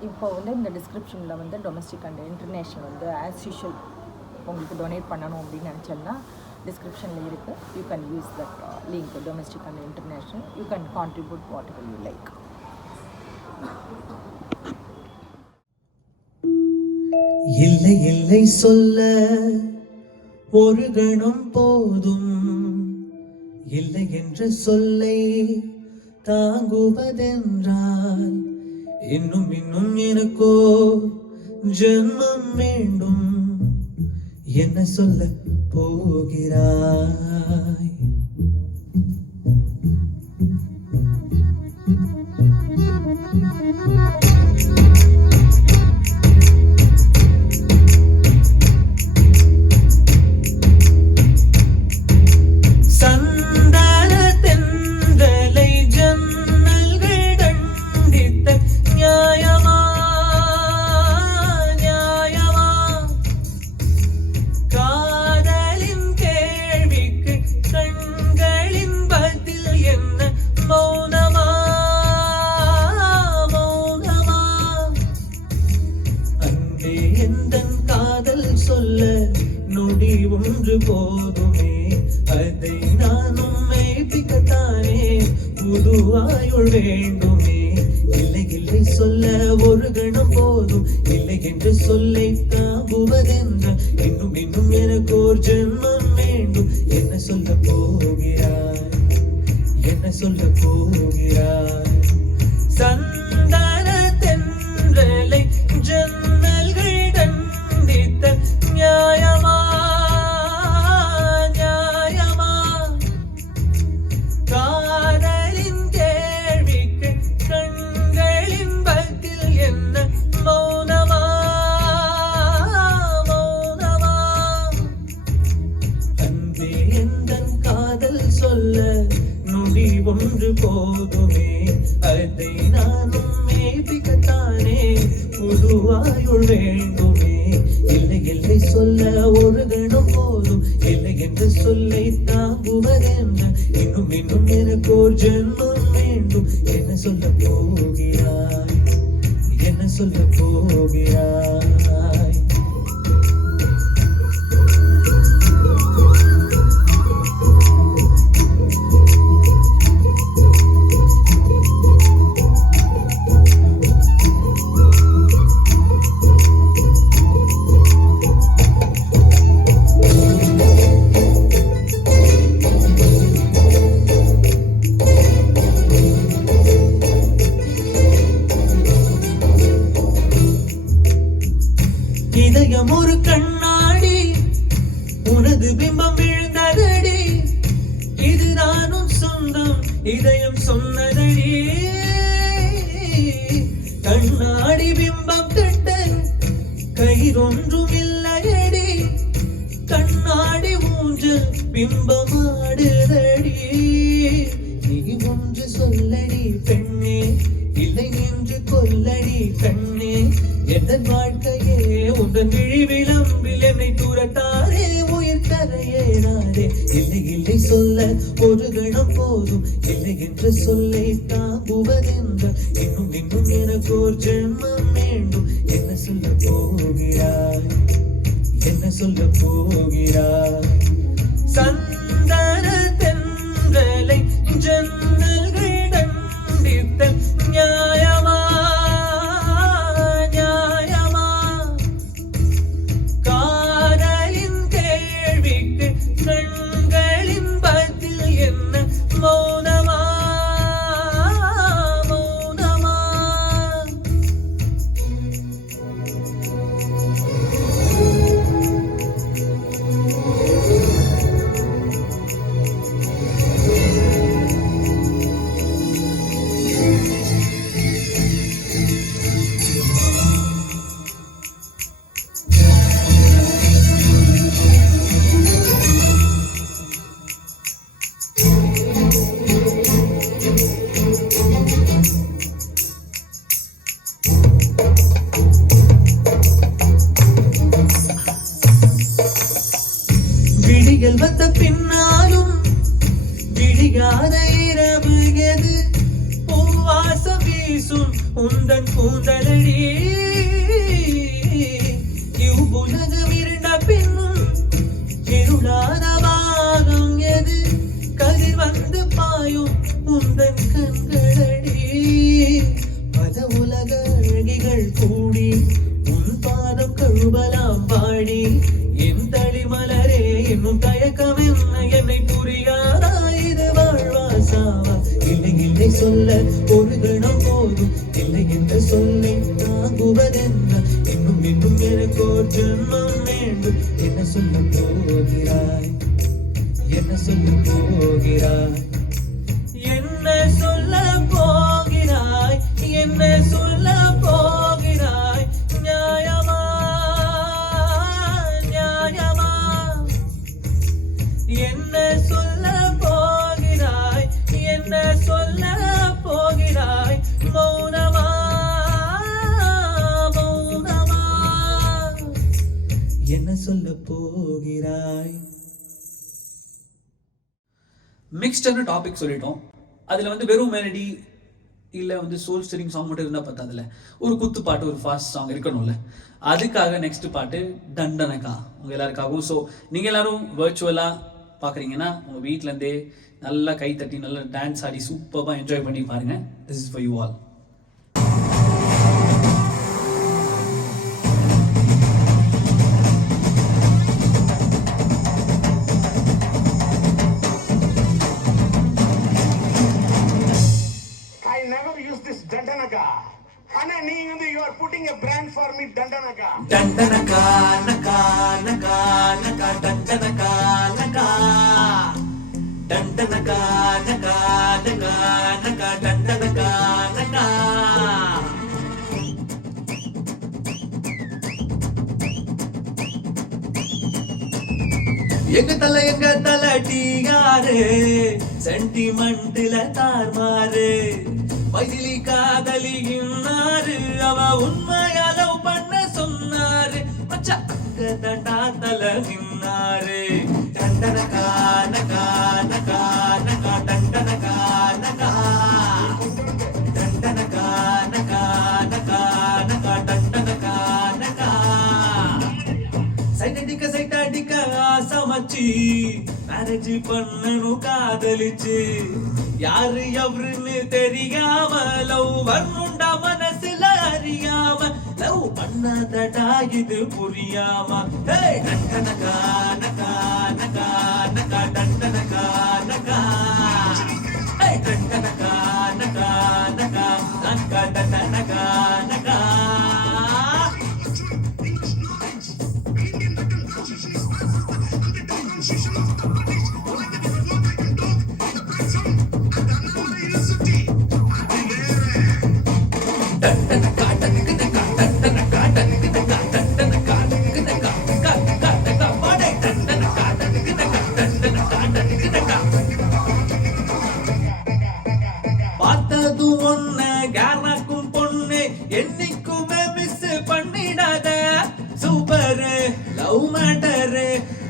இப்போ வந்து இந்த டிஸ்கிரிப்ஷனில் வந்து டொமஸ்டிக் அண்ட் இன்டர்நேஷ்னல் வந்து ஆஸ் யூஷுவல் உங்களுக்கு டொனேட் பண்ணணும் அப்படின்னு நினச்சேன்னா டிஸ்கிரிப்ஷனில் இருக்குது. You can use that link domestic and international. You can contribute what ever you like. இல்லை இல்லை சொல்ல ஒரு கணம் போதும், இல்லை என்ற சொல்லை தாங்குவதென்றால் இன்னும் இன்னும் எனக்கோ ஜென்மம் வேண்டும், என்ன சொல்ல போகிறாய்? ஒன்று போதுமே, அதை நான் உம்மை பிக்கத்தானே புது ஆயுள் வேண்டுமே. இல்லை இல்லை சொல்ல ஒரு கணம் போதும், இல்லை என்று சொல்லை தாங்குவதென்ற இன்னும் இன்னும் எனக்கு ஒரு ஜென்மம் வேண்டும். என்ன சொல்ல போகிறாய், என்ன சொல்ல போகிறாய்? சந்தன தென்றலை ஜன்னல்கள் தண்டித்த நியாயமா நியாயமா? காதலின் கேள்விக்கு கண்களின் பதில் என்ன மௌனமா மௌனமா? அன்பே எந்தன் காதல் சொல்ல நொடி ஒன்று போதுமே, அதை நானும் மேபிக்கத்தானே புது ஆயுள் வேண்டுமே. இல்லை இல்லை சொல்ல ஒரு கணம் போதும், இல்லை என்று சொல்லை தாங்குவதென்ன இன்னும் இன்னும் எனக்கு ஒரு ஜென்மம் வேண்டும். என்ன சொல்ல போகிறாய், என்ன சொல்ல போகிறாய்? இன்பமாடுதடி. நீ ஒன்று சொல்லடி பெண்ணே, இல்லை என்று கொல்லடி கண்ணே. என் வாழ்க்கையே உந்தன் விழி விளம்பில் என்னை தூரத்தாரே, உயிர் கரையேறாதே. இல்லை இல்லை சொல்ல ஒரு கணம் போதும், இல்லை என்ற சொல்லை தாங்குவதென்ற இன்னும் இன்னும் எனக்கு ஒரு ஜென்மம் வேண்டும். என்ன சொல்ல போகிறாய், என்ன சொல்ல போகிறாய்? சந்தன தென்றலை ஜன்னல்கள் தண்டித்தல் நியாயமா, நியாயமா? காதலின் கேள்விக்கு கண்களின் பதில் என்ன? மௌனமா, மௌனமா? விடியல் வந்த பின்னாலும் விடியாத இரவு எது? பூவாசம் வீசும் உந்தன் கூந்தலடி. இவ்வுலகம் இருண்ட பின்னும் இருளாத பாகம் எது? கதிர் வந்து பாயும் உந்தன் கண்களடி. பல உலக அழகிகள் கூடி உன் பாதம் கழுவலாம் பாடி. என் தளிமலரே இன்னும் தயக்கம் என்ன? என்னை புரியாதா? இது வாழ்வா சாவா? இல்லை இல்லை சொல்ல ஒரு கணம் போதும், இல்லை என்ற சொல்லை தாங்குவதென்ன இன்னும் இன்னும் எனக்கு ஒரு ஜென்மம் வேண்டும். என்ன சொல்ல போகிறாய், என்ன சொல்ல போகிறாய்? என்ன சொல்ல போகிறாய், என்ன சொல்ல போகிறாய்? நியாயமா, நியாயமா? என்ன சொல்ல போகிறாய், என்ன சொல்ல போகிறாய்? மௌனமா, மௌனமா? என்ன சொல்ல போகிறாய்? மிக்ஸ்டர்னு டாபிக் சொல்லிட்டோம். அதில் வந்து வெறும் மெலடி இல்லை வந்து சோல் ஸ்டரிங் சாங் மட்டும் இருந்தால் பத்தாதுல, ஒரு குத்து பாட்டு, ஒரு ஃபாஸ்ட் சாங் இருக்கணும்ல. அதுக்காக நெக்ஸ்ட் பாட்டு தண்டனக்கா உங்கள் எல்லாருக்காகவும். ஸோ நீங்கள் எல்லாரும் வர்ச்சுவலாக பார்க்குறீங்கன்னா உங்கள் வீட்டிலேருந்தே நல்லா கை தட்டி நல்லா டான்ஸ் ஆடி சூப்பராக என்ஜாய் பண்ணி பாருங்கள். This is for you all. You are putting a brand for me, Dandanaka. Dandanaka, naka, naka, naka, Dandanaka, naka. Dandanaka, naka, naka, naka, Dandanaka, naka. எங்க தல டீயாரு, சென்டிமெண்ட்ல தார்மாரு. மைதிலி காதலி இன்னாரு, அவ உண்மையா லவ் பண்ண சொன்னாரு. மச்ச அங்க தண்டா தல நின்னாரு. டண்டனகா நகா நகா நகா டண்டனகா நகா. டண்டனகா நகா நகா நகா டண்டனகா நகா. சைட் அடிக்க ஆசமச்சி, மேரேஜ் பண்ணணும் காதலிச்சு. யாரு எவருன்னு தெரியாம லவ் வரணுண்டா மனசுல அறியாம. லவ் பண்ணாதடா இது புரியாம. டண்டனகா நகா நகா நகா டண்டனகா நகா. டண்டனகா நகா நகா நகா டண்டனகா நகா. பார்த்தது ஒண்ணு கேரக்கும் பொண்ணு என்னைக்குமே மிஸ் பண்ணிடாத சூப்பர் லவ் மேட்டர்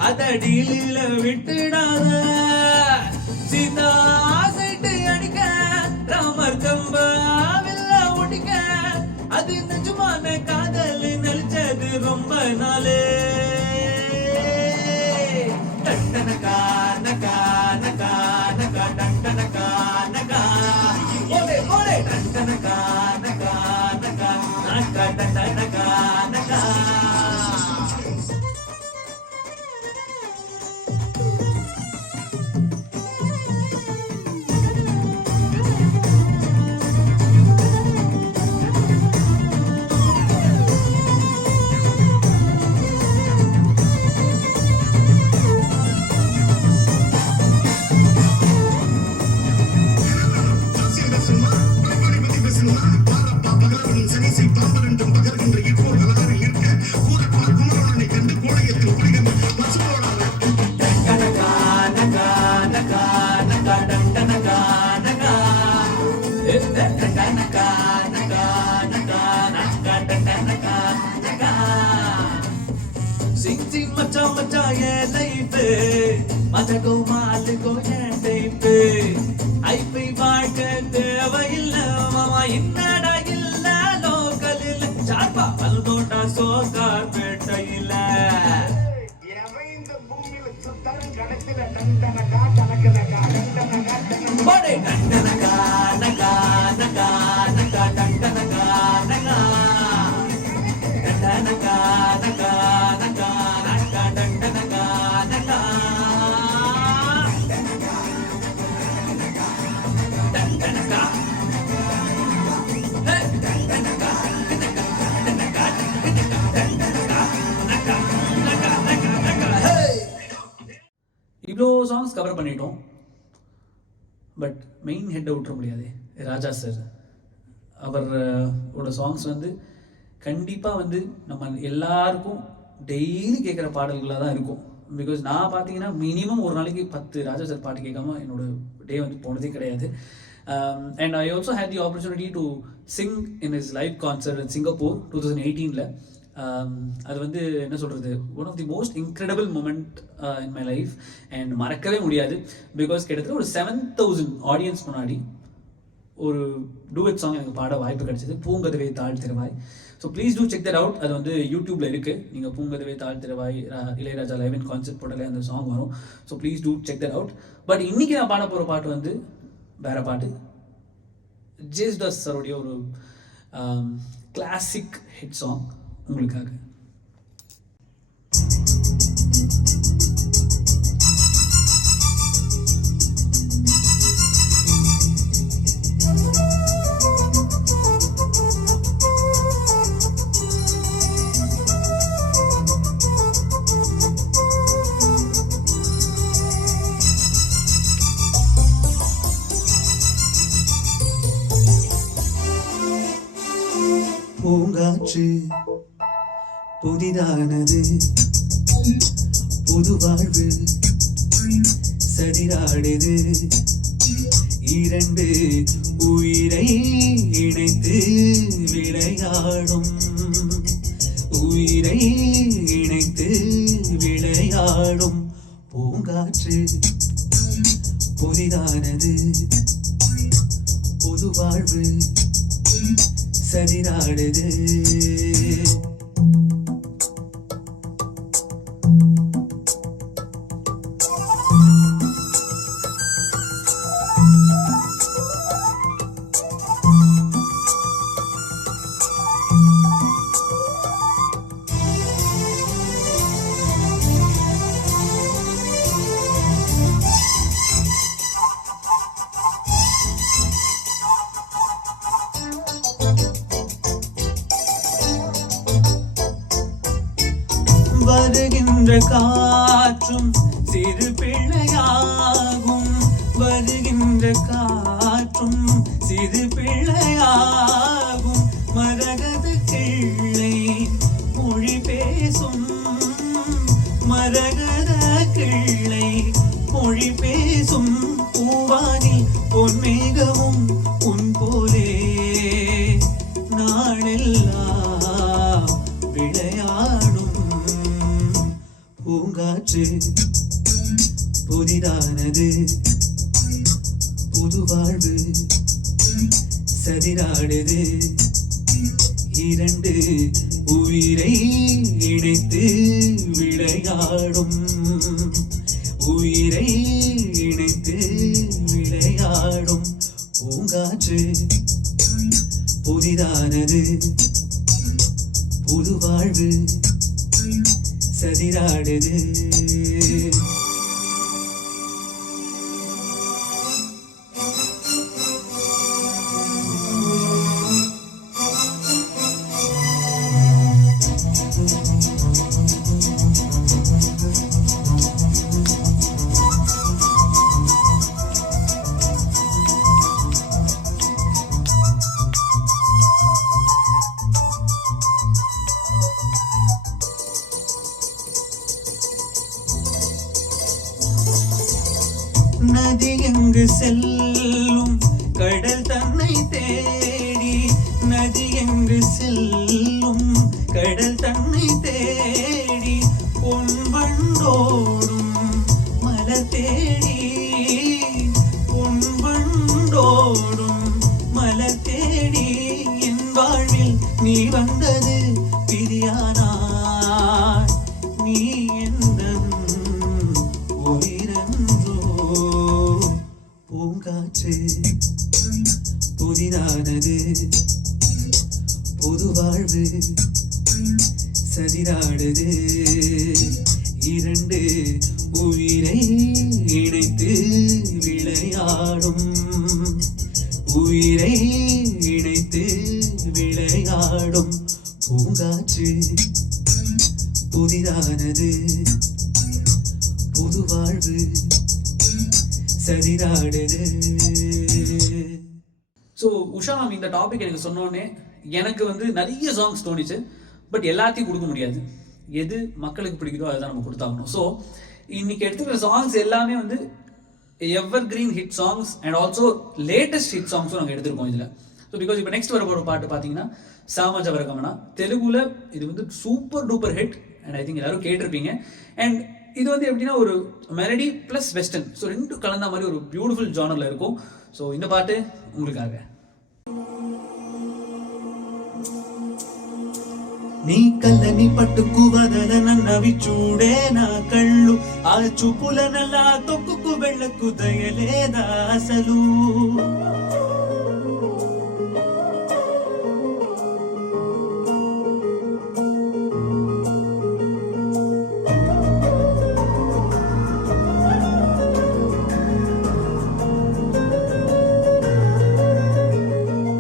அத டீலில விட்டுடாத சீதா சைட்டு அடிக்க ராமர் கம்பாவில்ல ஒடிக்க அது நிஜமான காதல் நலிச்சது ரொம்ப நாளே டண்டனகா நகா நகா நகா டண்டனகா நகா ஓலே ஓலே டண்டனகா நகா நகா நகா டண்டனகா நகா Sing sing macha macha ye life madago malago ye type IP வாழ்க்கை தேவையில்லை மாமா என்னடா இல்ல லோக்கலில் சார்பா பல்தோட்டா சோகார் பேட்டையில எவன் இந்த பூமியில சுத்தரும் கடத்தில டண்டனகா தனக்கனகா டண்டனகா படே டண்டனகா நகா நகா நகா டண்டனகா நகா டண்டனகா நகா நகா நகா டண்டனகா நகா டண்டனகா இவ்வளோ சாங்ஸ் கவர் பண்ணிட்டோம். பட் மெயின் ஹெட்டை விட்டுற முடியாது, ராஜா சார். அவரோட சாங்ஸ் வந்து கண்டிப்பாக வந்து நம்ம எல்லாருக்கும் டெய்லி கேட்குற பாடல்களாக தான் இருக்கும். பிகாஸ் நான் பார்த்தீங்கன்னா மினிமம் ஒரு நாளைக்கு 10 ராஜா சார் பாட்டு கேட்காம என்னோட டே வந்து போனதே கிடையாது. And I also hate the opportunity to sing in is live concert in Singapore 2018. அது வந்து என்ன சொல்கிறது, one of the most incredible moment in my life. And மறக்கவே முடியாது. பிகாஸ் கிட்டத்தட்ட ஒரு 7,000 ஆடியன்ஸ் முன்னாடி ஒரு டூயட் சாங் எனக்கு பாட வாய்ப்பு கிடைச்சது, பூங்கதவே தாழ்த்திருவாய். So please do check that out. அது வந்து யூடியூப்பில் இருக்குது. நீங்கள் பூங்கதவே தாழ்த்திருவாய் இளையராஜா லைவ் இன் கான்சர்ட் போட்டாலே அந்த சாங் வரும். So please do check that out. But இன்றைக்கி நான் பாட போகிற பாட்டு வந்து வேறு பாட்டு. ஜேசுதாஸ் சாருடைய ஒரு கிளாசிக் ஹிட் சாங் உங்களுக்காக. பூங்காற்று புதிதானது, புது வாழ்வு சதிராடுது, இரண்டு உயிரை இணைத்து விளையாடும், உயிரை இணைத்து விளையாடும். பூங்காற்று புதிதானது, புது வாழ்வு சரிநாடுது. வருகின்ற காற்றும் சிறு பிள்ளையாகும், வருகின்ற காற்றும் சிறு பிள்ளையாகும், மரகத கிள்ளை மொழி பேசும், மரகத கிள்ளை மொழி பேசும். வீசும் பூவானில் பொன்மேகமும் உன் போலே நாளெல்லாம் விளையாடும் பூங்காற்று புதிதானது புது வாழ்வு சதிராடுது இரண்டு உயிரை இணைத்து விளையாடும் உயிரை இணைத்து விளையாடும் பூங்காற்று புதிதானது புது வாழ்வு சதிராடுது. நதி எங்கு செல்லும் கடல் தன்னை தேடி நதி எங்கு செல்லும் கடல் தன்னை தேடி பொன் வண்டோடும் மலர் தேடி பொன் வண்டோடும் மலர் தேடி என் வாழ்வில் நீ வந்தது பிரியானாய் நீ எந்த உயிரன்றோ பூங்காற்று புதிதானது புது வாழ்வு சதிராடுது இரண்டு உயிரை இணைத்து விளையாடும் உயிரை இணைத்து விளையாடும் பூங்காற்று புதிதானது புது வாழ்வு சரிதாடுது. ஸோ உஷா மேம் இந்த டாபிக் எனக்கு சொன்னோடனே எனக்கு வந்து நிறைய சாங்ஸ் தோணிச்சு. பட் எல்லாத்தையும் கொடுக்க முடியாது. எது மக்களுக்கு பிடிக்குதோ அதுதான் நம்ம கொடுத்தாகணும். ஸோ இன்னைக்கு எடுத்துக்கிற சாங்ஸ் எல்லாமே வந்து evergreen hit songs and also latest hit சாங்ஸும் நாங்கள் எடுத்திருக்கோம் இதில். ஸோ பிகாஸ் இப்போ நெக்ஸ்ட் வர ஒரு பாட்டு பார்த்தீங்கன்னா சாமஜவரகமனா தெலுங்குல இது வந்து super duper hit and I think எல்லாரும் கேட்டிருப்பீங்க. அண்ட் இது வந்து எப்படின்னா ஒரு மெலடி ப்ளஸ் வெஸ்டர்ன், ஸோ ரெண்டும் கலந்த மாதிரி ஒரு பியூட்டிஃபுல் ஜானரில் இருக்கும். ஸோ இந்த பாட்டு உங்களுக்காக. నీ కళ్ళని పట్టుకువదల నన్నవి చూడే నా కళ్ళు ఆ చూపులనలా తొక్కుకు వెళ్ళకు దయలేదా అసలు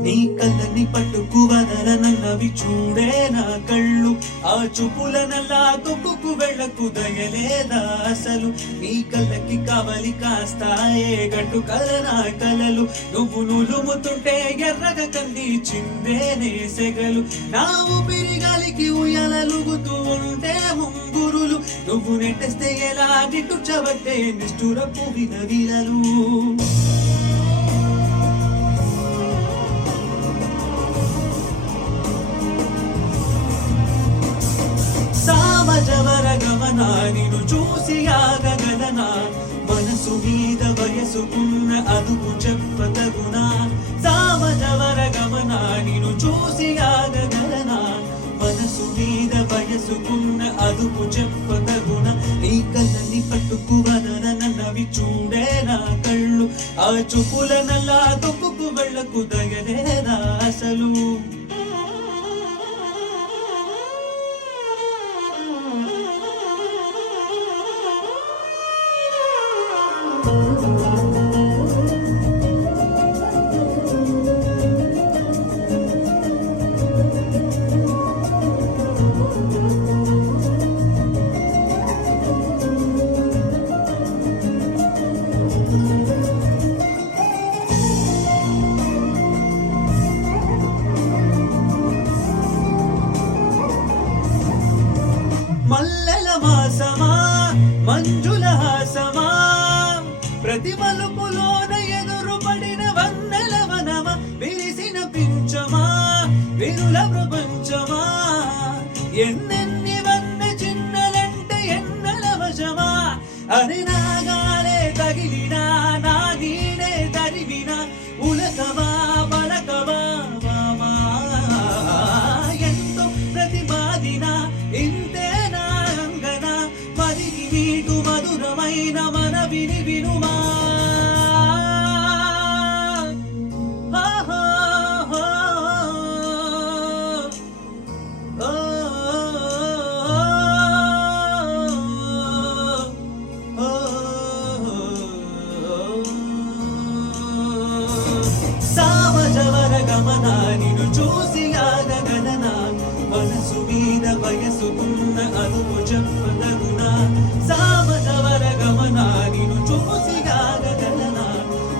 నీ కళ్ళని పట్టుకువదల నన్నవి చూడే నా కళ్ళు ఆ చూపులనలా తొక్కుకు వెళ్ళకు దయలేదా అసలు నీ కళ్ళకి కవలి కాస్తాయే గట్టు కలనా కలలు నువ్వు నులుముతుంటే ఎర్రగా కంది చిందేనే సెగలు నా ఊపిరి గాలికి ఉయ్యాలలుగుతూ ఉంటే ముంగురులు నువ్వు నెట్టేస్తే ఎలా నిట్టుచబట్టే నిష్ఠురపు వినవిలలు సామజవరగమనా నిన్ను చూసి ఆగగలనా మనసు మీద వయసుకున్న అదుపు చెప్పతగునా సామజవరగమనా నిన్ను చూసి ఆగగలనా మనసు మీద వయసుకున్న అదుపు చెప్పతగునా నీ కళ్ళని పట్టుకువదల నన్నవి చూడే నా కళ్ళు ఆ చూపులనలా తొక్కుకు వెళ్ళకు దయలేదా అసలు మల్లెల మాసమా మంజుల హాసమా ప్రతి మలుపులోన ఎదురుపడిన వన్నెలవనమ విరిసిన పించమా విరుల ప్రపంచమా ఎన్నెన్ని వన్న చిన్నలంటే ఎన్నెల వశమా అని నాగాలే తగిలినా నా నీడే తరివినా ఉలకవా పలకవా మామా ఎంతో ప్రతిపాదిన ఇంతేనా అంగన మదికి నీటు మధురమైన మన విని వినుమా సామజవర గమన నిన్ను చూసి ఆగగలనా మనసు మీద వయసుకున్న అదుపు చెప్పదగునా సామజవర గమన నిన్ను చూసి ఆగగలనా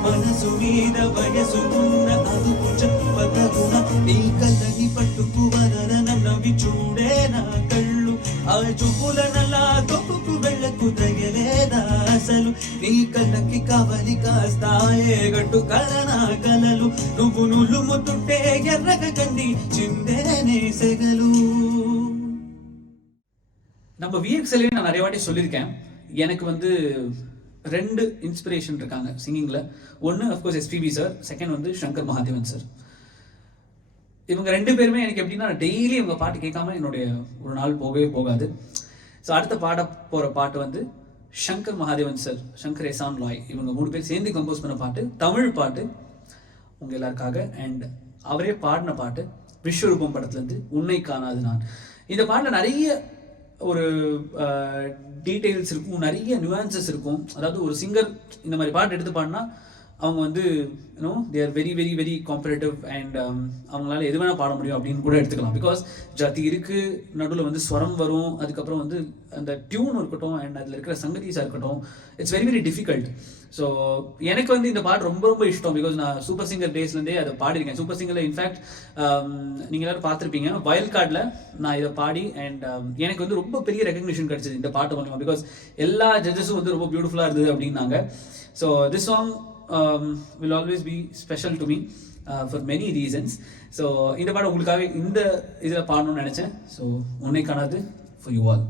మనసు మీద వయసుకున్న అదుపు చెప్పదగునా నీ కళ్ళని పట్టుకువదన నవ్వి చూడే నా కళ్ళు ఆ చూపులనలా తొక్కుకు వెళ్ళకు తగలేదా అసలు నీ కళ్ళకి కవలి కాస్తాయే గట్టు కలనా కలలు నువ్వు నులుముతుంటే ఎర్రగ కంది చిందేనే సెగలు. நம்ம விஎக்ஸ்எல்லே நான் நிறைய வாட்டி சொல்லியிருக்கேன். எனக்கு வந்து 2 இன்ஸ்பிரேஷன் இருக்காங்க சிங்கிங்கில். ஒன்று அஃப்கோர்ஸ் எஸ்பிபி சார், செகண்ட் வந்து சங்கர் மகாதேவன் சார். இவங்க 2 பேருமே எனக்கு எப்படின்னா டெய்லி இவங்க பாட்டு கேட்காம என்னுடைய ஒரு நாள் போகவே போகாது. ஸோ அடுத்த பாட போகிற பாட்டு வந்து சங்கர் மகாதேவன் சார், சங்கர் எசான் லாய், இவங்க 3 பேர் சேர்ந்து கம்போஸ் பண்ண பாட்டு, தமிழ் பாட்டு உங்கள் எல்லாருக்காக. அண்ட் அவரே பாடின பாட்டு விஸ்வரூபம் படத்துலேருந்து உன்னை காணாது நான். இந்த பாட்டில் நிறைய ஒரு டீட்டெயில்ஸ் இருக்கும், நிறைய நியூஆன்சஸ் இருக்கும். அதாவது ஒரு சிங்கர் இந்த மாதிரி பாட்டு எடுத்து பாடினா அவங்க வந்து you know they are very very very comparative and அவங்களால எது வேணால் பாட முடியும் அப்படின்னு கூட எடுத்துக்கலாம். பிகாஸ் ஜாதி இருக்குது, நடுவில் வந்து ஸ்வரம் வரும், அதுக்கப்புறம் வந்து அந்த டியூன் இருக்கட்டும் அண்ட் அதில் இருக்கிற சங்கதிஸாக இருக்கட்டும், it's very very difficult. So எனக்கு வந்து இந்த பாட்டு ரொம்ப ரொம்ப இஷ்டம். பிகாஸ் நான் சூப்பர் சிங்கர் டேஸ்லேருந்தே அதை பாடியிருக்கேன். சூப்பர் சிங்கரில் இன்ஃபேக்ட் நீங்கள் எல்லாரும் பார்த்துருப்பீங்க, வைல்ட் கார்டில் நான் இதை பாடி அண்ட் எனக்கு வந்து ரொம்ப பெரிய ரெகக்னிஷன் கிடச்சிது இந்த பாட்டு மூலமாக. பிகாஸ் எல்லா ஜட்ஜஸும் வந்து ரொம்ப பியூட்டிஃபுல்லாக இருந்தது அப்படின்னாங்க. So this song will always be special to me for many reasons. So இந்த பாடம் உங்களுக்காக இந்த இதில் பாடணும்னு நினச்சேன். ஸோ உன்னை காணாது for you all.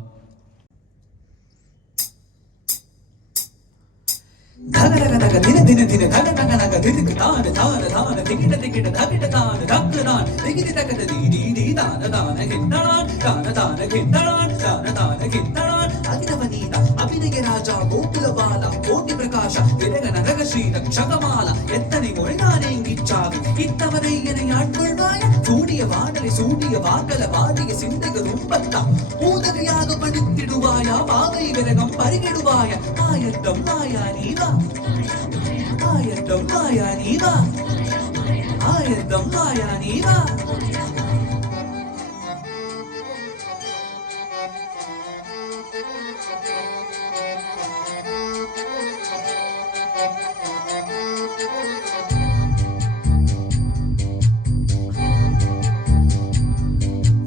தகடகடக தின தின தின தகடகடக திருக்கு தான தான தான திகிட திகிட தகிட தான தக்குதான் திகிட தகட தி தி தான தான கிண்டளான் தான தான கிண்டளான் தான தான கிண்டளான் அதினவனீத அபிநய ராஜா கோகுல பாலா கோட்டி பிரகாஷ விரக நரக ஸ்ரீ ரக்ஷகமால எத்தனை முறைதானே இங்கிச்சாவி இத்தவரை என்னை ஆட்கொள்வாய சூடிய வாடலை சூடிய வாக்கல வாடிய சிந்தைக ரொம்பத்தா ஊதகையாக படுத்திடுவாயா பாவை விரகம் பருகிடுவாய ஆயத்தம் மாயா நீவா ஆயத்தம் மாயா நீவா ஆயத்தம் மாயா நீவா.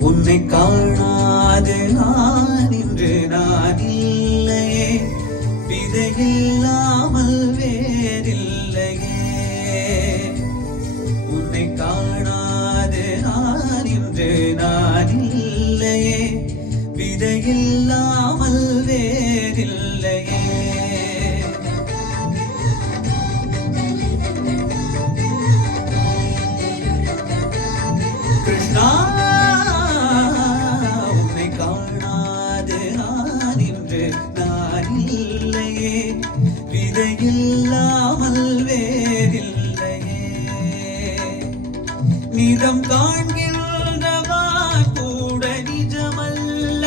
உன்னை காணாது நான் இன்று நான் இல்லையே, விதையில்லாமல் வேறில்லையே. உன்னை காணாது நான் இன்று நான் இல்லையே, விதையில்லாமல் வேறில்லையே. கிருஷ்ணா இல்லாமல் வேறில்லையே. நிதம் காண்கின்றவா கூட நிஜமல்ல,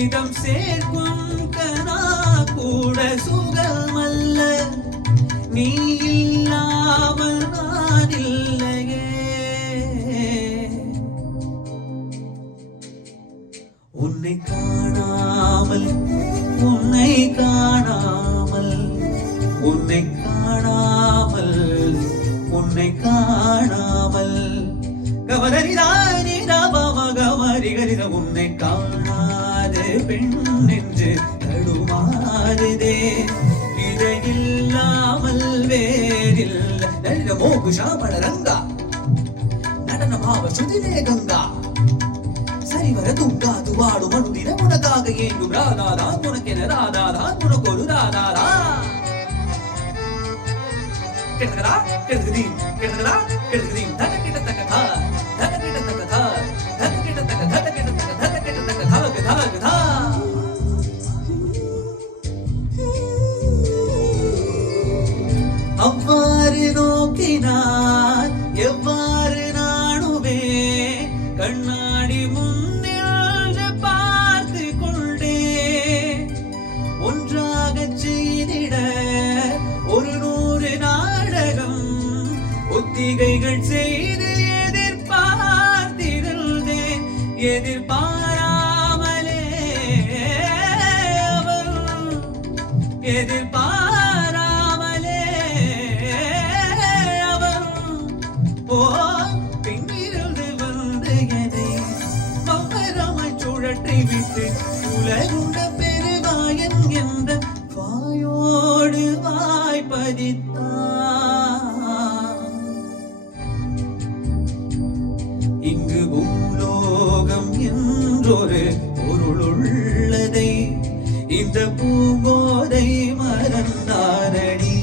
இதம் சேர்க்கும் கனா கூட சுகமல்ல. நீ இல்லாமல் நான் இல்லையே. உன்னை காணாமல் உன்னை காணாமல் உன்னை காணாமல் உன்னை காணாமல் கவனரிதானி தாபம கமரிகரித உன்னை காணாத பெண் என்று தடுமாறுதே. விதையில் ನಳಿನ ಮೋಗು ಶ್ಯಾಮಳ ರಂಗ ನಟನ ಭಾವ ಶ್ರುತಿಲೇ ಗಂಗಾ ಸರಿವರ ತುಂಗಾದು ವಾಡು ಮನುದಿನ ಮುನಗಾಗ ಏನು ರಾಧಾದ ಮುನಕೆನ ರಾಧಾದ ಮುನಕೊರು ರಾಧಾದ ಕೆಳಗದ ಕೆಳಗದಿ ಕೆಳಗದ ಕೆಳಗದಿ ಧನ ಕೆಟ ತಕ ಧನ ಕೆಟ ತಕ ಧನ ಕೆಟ ತಕ ಧನ ಕೆಟ ತಕ ಧನ ಕೆಟ ತಕ ಧಾಗ ಧಾಗ ಧಾ அவ்வாறு நோக்கினார் எவ்வாறு நாணுவே கண்ணாடி முன்னில் பார்த்து கொண்டே ஒன்றாக செய்திட 100 நாடகம் ஒத்திகைகள் செய்து எதிர்பார்த்திருந்தேன் எதிர்பாராமலே அவள் எதிர்பாராமலே அவள் பின்னிருந்து வந்து எதை மம்பரமாய் சுழற்றி விட்டு உலகுண்ட பெருவாயன் என்ற வாயோடு வாய்ப்பதித்தான் இங்கு பூலோகம் என்றொரு பொருளுள்ளதை இந்த பூங்கோதை மறந்தாரடி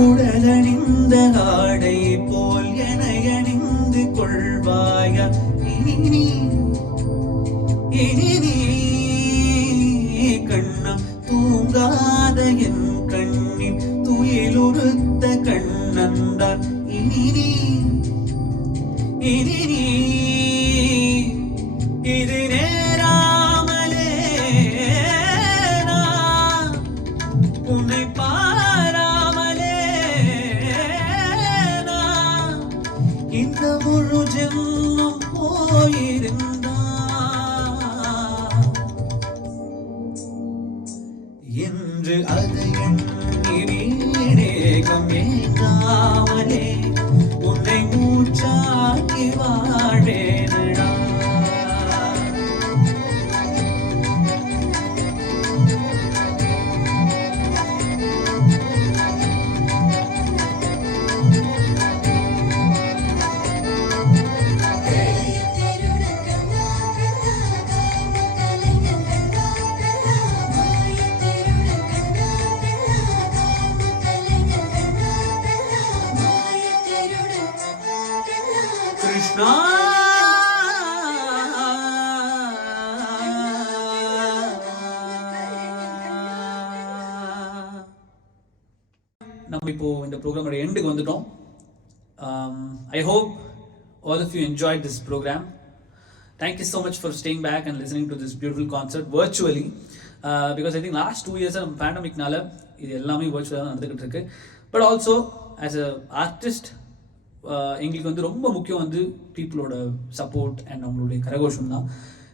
உடலணிந்த ஆடை போல் என அணிந்து கொள்வாயா இனி நீ கண்ணா தூங்காத என் கண்ணின் துயிலுறுத்த கண்ணந்தான் இனி நீ இது நேராமலே நான் உன்னை பாராமலே நான் இந்த முழு ஜென்மம் போயிருந்தா என்று அதை எண்ணி வீணேகம் ஏங்காமலே உன்னை மூச்சாக்கி வாழேனடா கிருஷ்ணா நம்ம இப்போ இந்த ப்ரோக்ராமோட எண்டுக்கு வந்துட்டோம். I hope all of you enjoyed this program. Thank you so much for staying back and listening to this beautiful concert virtually, because I think last 2 years நம்ம பேண்டமிக்னால இது எல்லாமே virtual நடந்துகிட்டு இருக்கு. But also as a artist எங்களுக்கு வந்து ரொம்ப முக்கியம் வந்து பீப்புளோட சப்போர்ட் அண்ட் அவங்களுடைய கரகோஷம் தான்.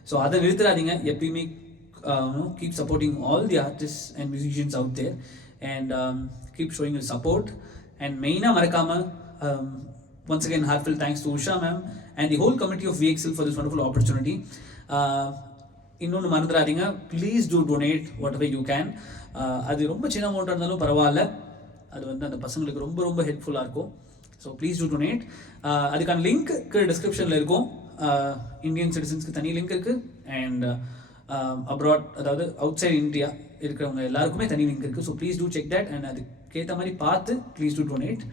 ஸோ அதை நிறுத்துறாதீங்க. எப்பயுமே keep supporting all the artist and musicians out there and keep showing you support. அண்ட் மெயினாக மறக்காமல் once again heartfelt thanks to Usha ma'am and the whole committee of VXL for this wonderful opportunity. இன்னொன்று மறந்துடாதீங்க, please do donate what ever you can. அது ரொம்ப சின்ன அமௌண்ட்டாக இருந்தாலும் பரவாயில்ல, அது வந்து அந்த பசங்களுக்கு ரொம்ப ரொம்ப ஹெல்ப்ஃபுல்லாக இருக்கும். So please two donate. அதுக்கான லிங்க் டிஸ்கிரிப்ஷனில் இருக்கும். இந்தியன் சிட்டிசன்ஸ்க்கு தனி லிங்க் இருக்குது அண்ட் அப்ராட், அதாவது அவுட் சைட் இந்தியா இருக்கிறவங்க எல்லாருக்குமே தனி லிங்க் இருக்குது. So please do check that and அதுக்கேற்ற மாதிரி பார்த்து please do donate.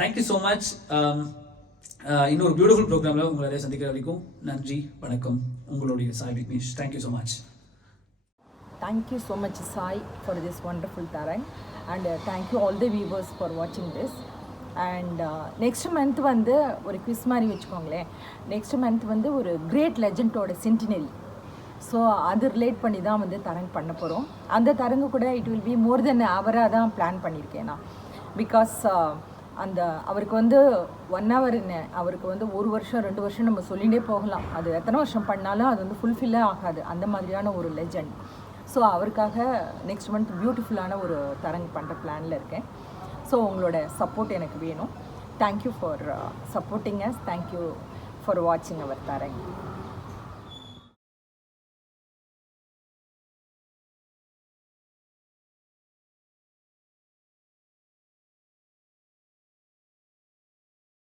Thank you so much. இன்னொரு பியூட்டிஃபுல் ப்ரோக்ராமில் உங்களை சந்திக்கிற வரைக்கும் நன்றி, வணக்கம். உங்களுடைய Sai Vignesh. Thank you so much. Thank you so much, Sai, for this wonderful Tarang, and thank you all the viewers for watching this. And next month வந்து ஒரு குவிஸ் மாதிரி வச்சுக்கோங்களேன். நெக்ஸ்ட் மந்த் வந்து ஒரு கிரேட் லெஜண்டோட சென்டினரி, ஸோ அது ரிலேட் பண்ணி தான் வந்து தரங்கு பண்ண போகிறோம். அந்த தரங்கு கூட இட் வில் பி மோர் தென் அவராக தான் பிளான் பண்ணியிருக்கேன் நான். பிகாஸ் அந்த அவருக்கு வந்து 1 hour அவருக்கு வந்து 1 வருஷம் 2 வருஷம் நம்ம சொல்லிகிட்டே போகலாம். அது எத்தனை வருஷம் பண்ணாலும் அது வந்து ஃபுல்ஃபில்லே ஆகாது, அந்த மாதிரியான ஒரு லெஜண்ட். ஸோ அவருக்காக நெக்ஸ்ட் மந்த் பியூட்டிஃபுல்லான ஒரு தரங் பண்ணுற பிளானில் இருக்கேன். ஸோ உங்களோட சப்போர்ட் எனக்கு வேணும். Thank you for supporting us. Thank you for வாட்சிங் அவர் தரங்.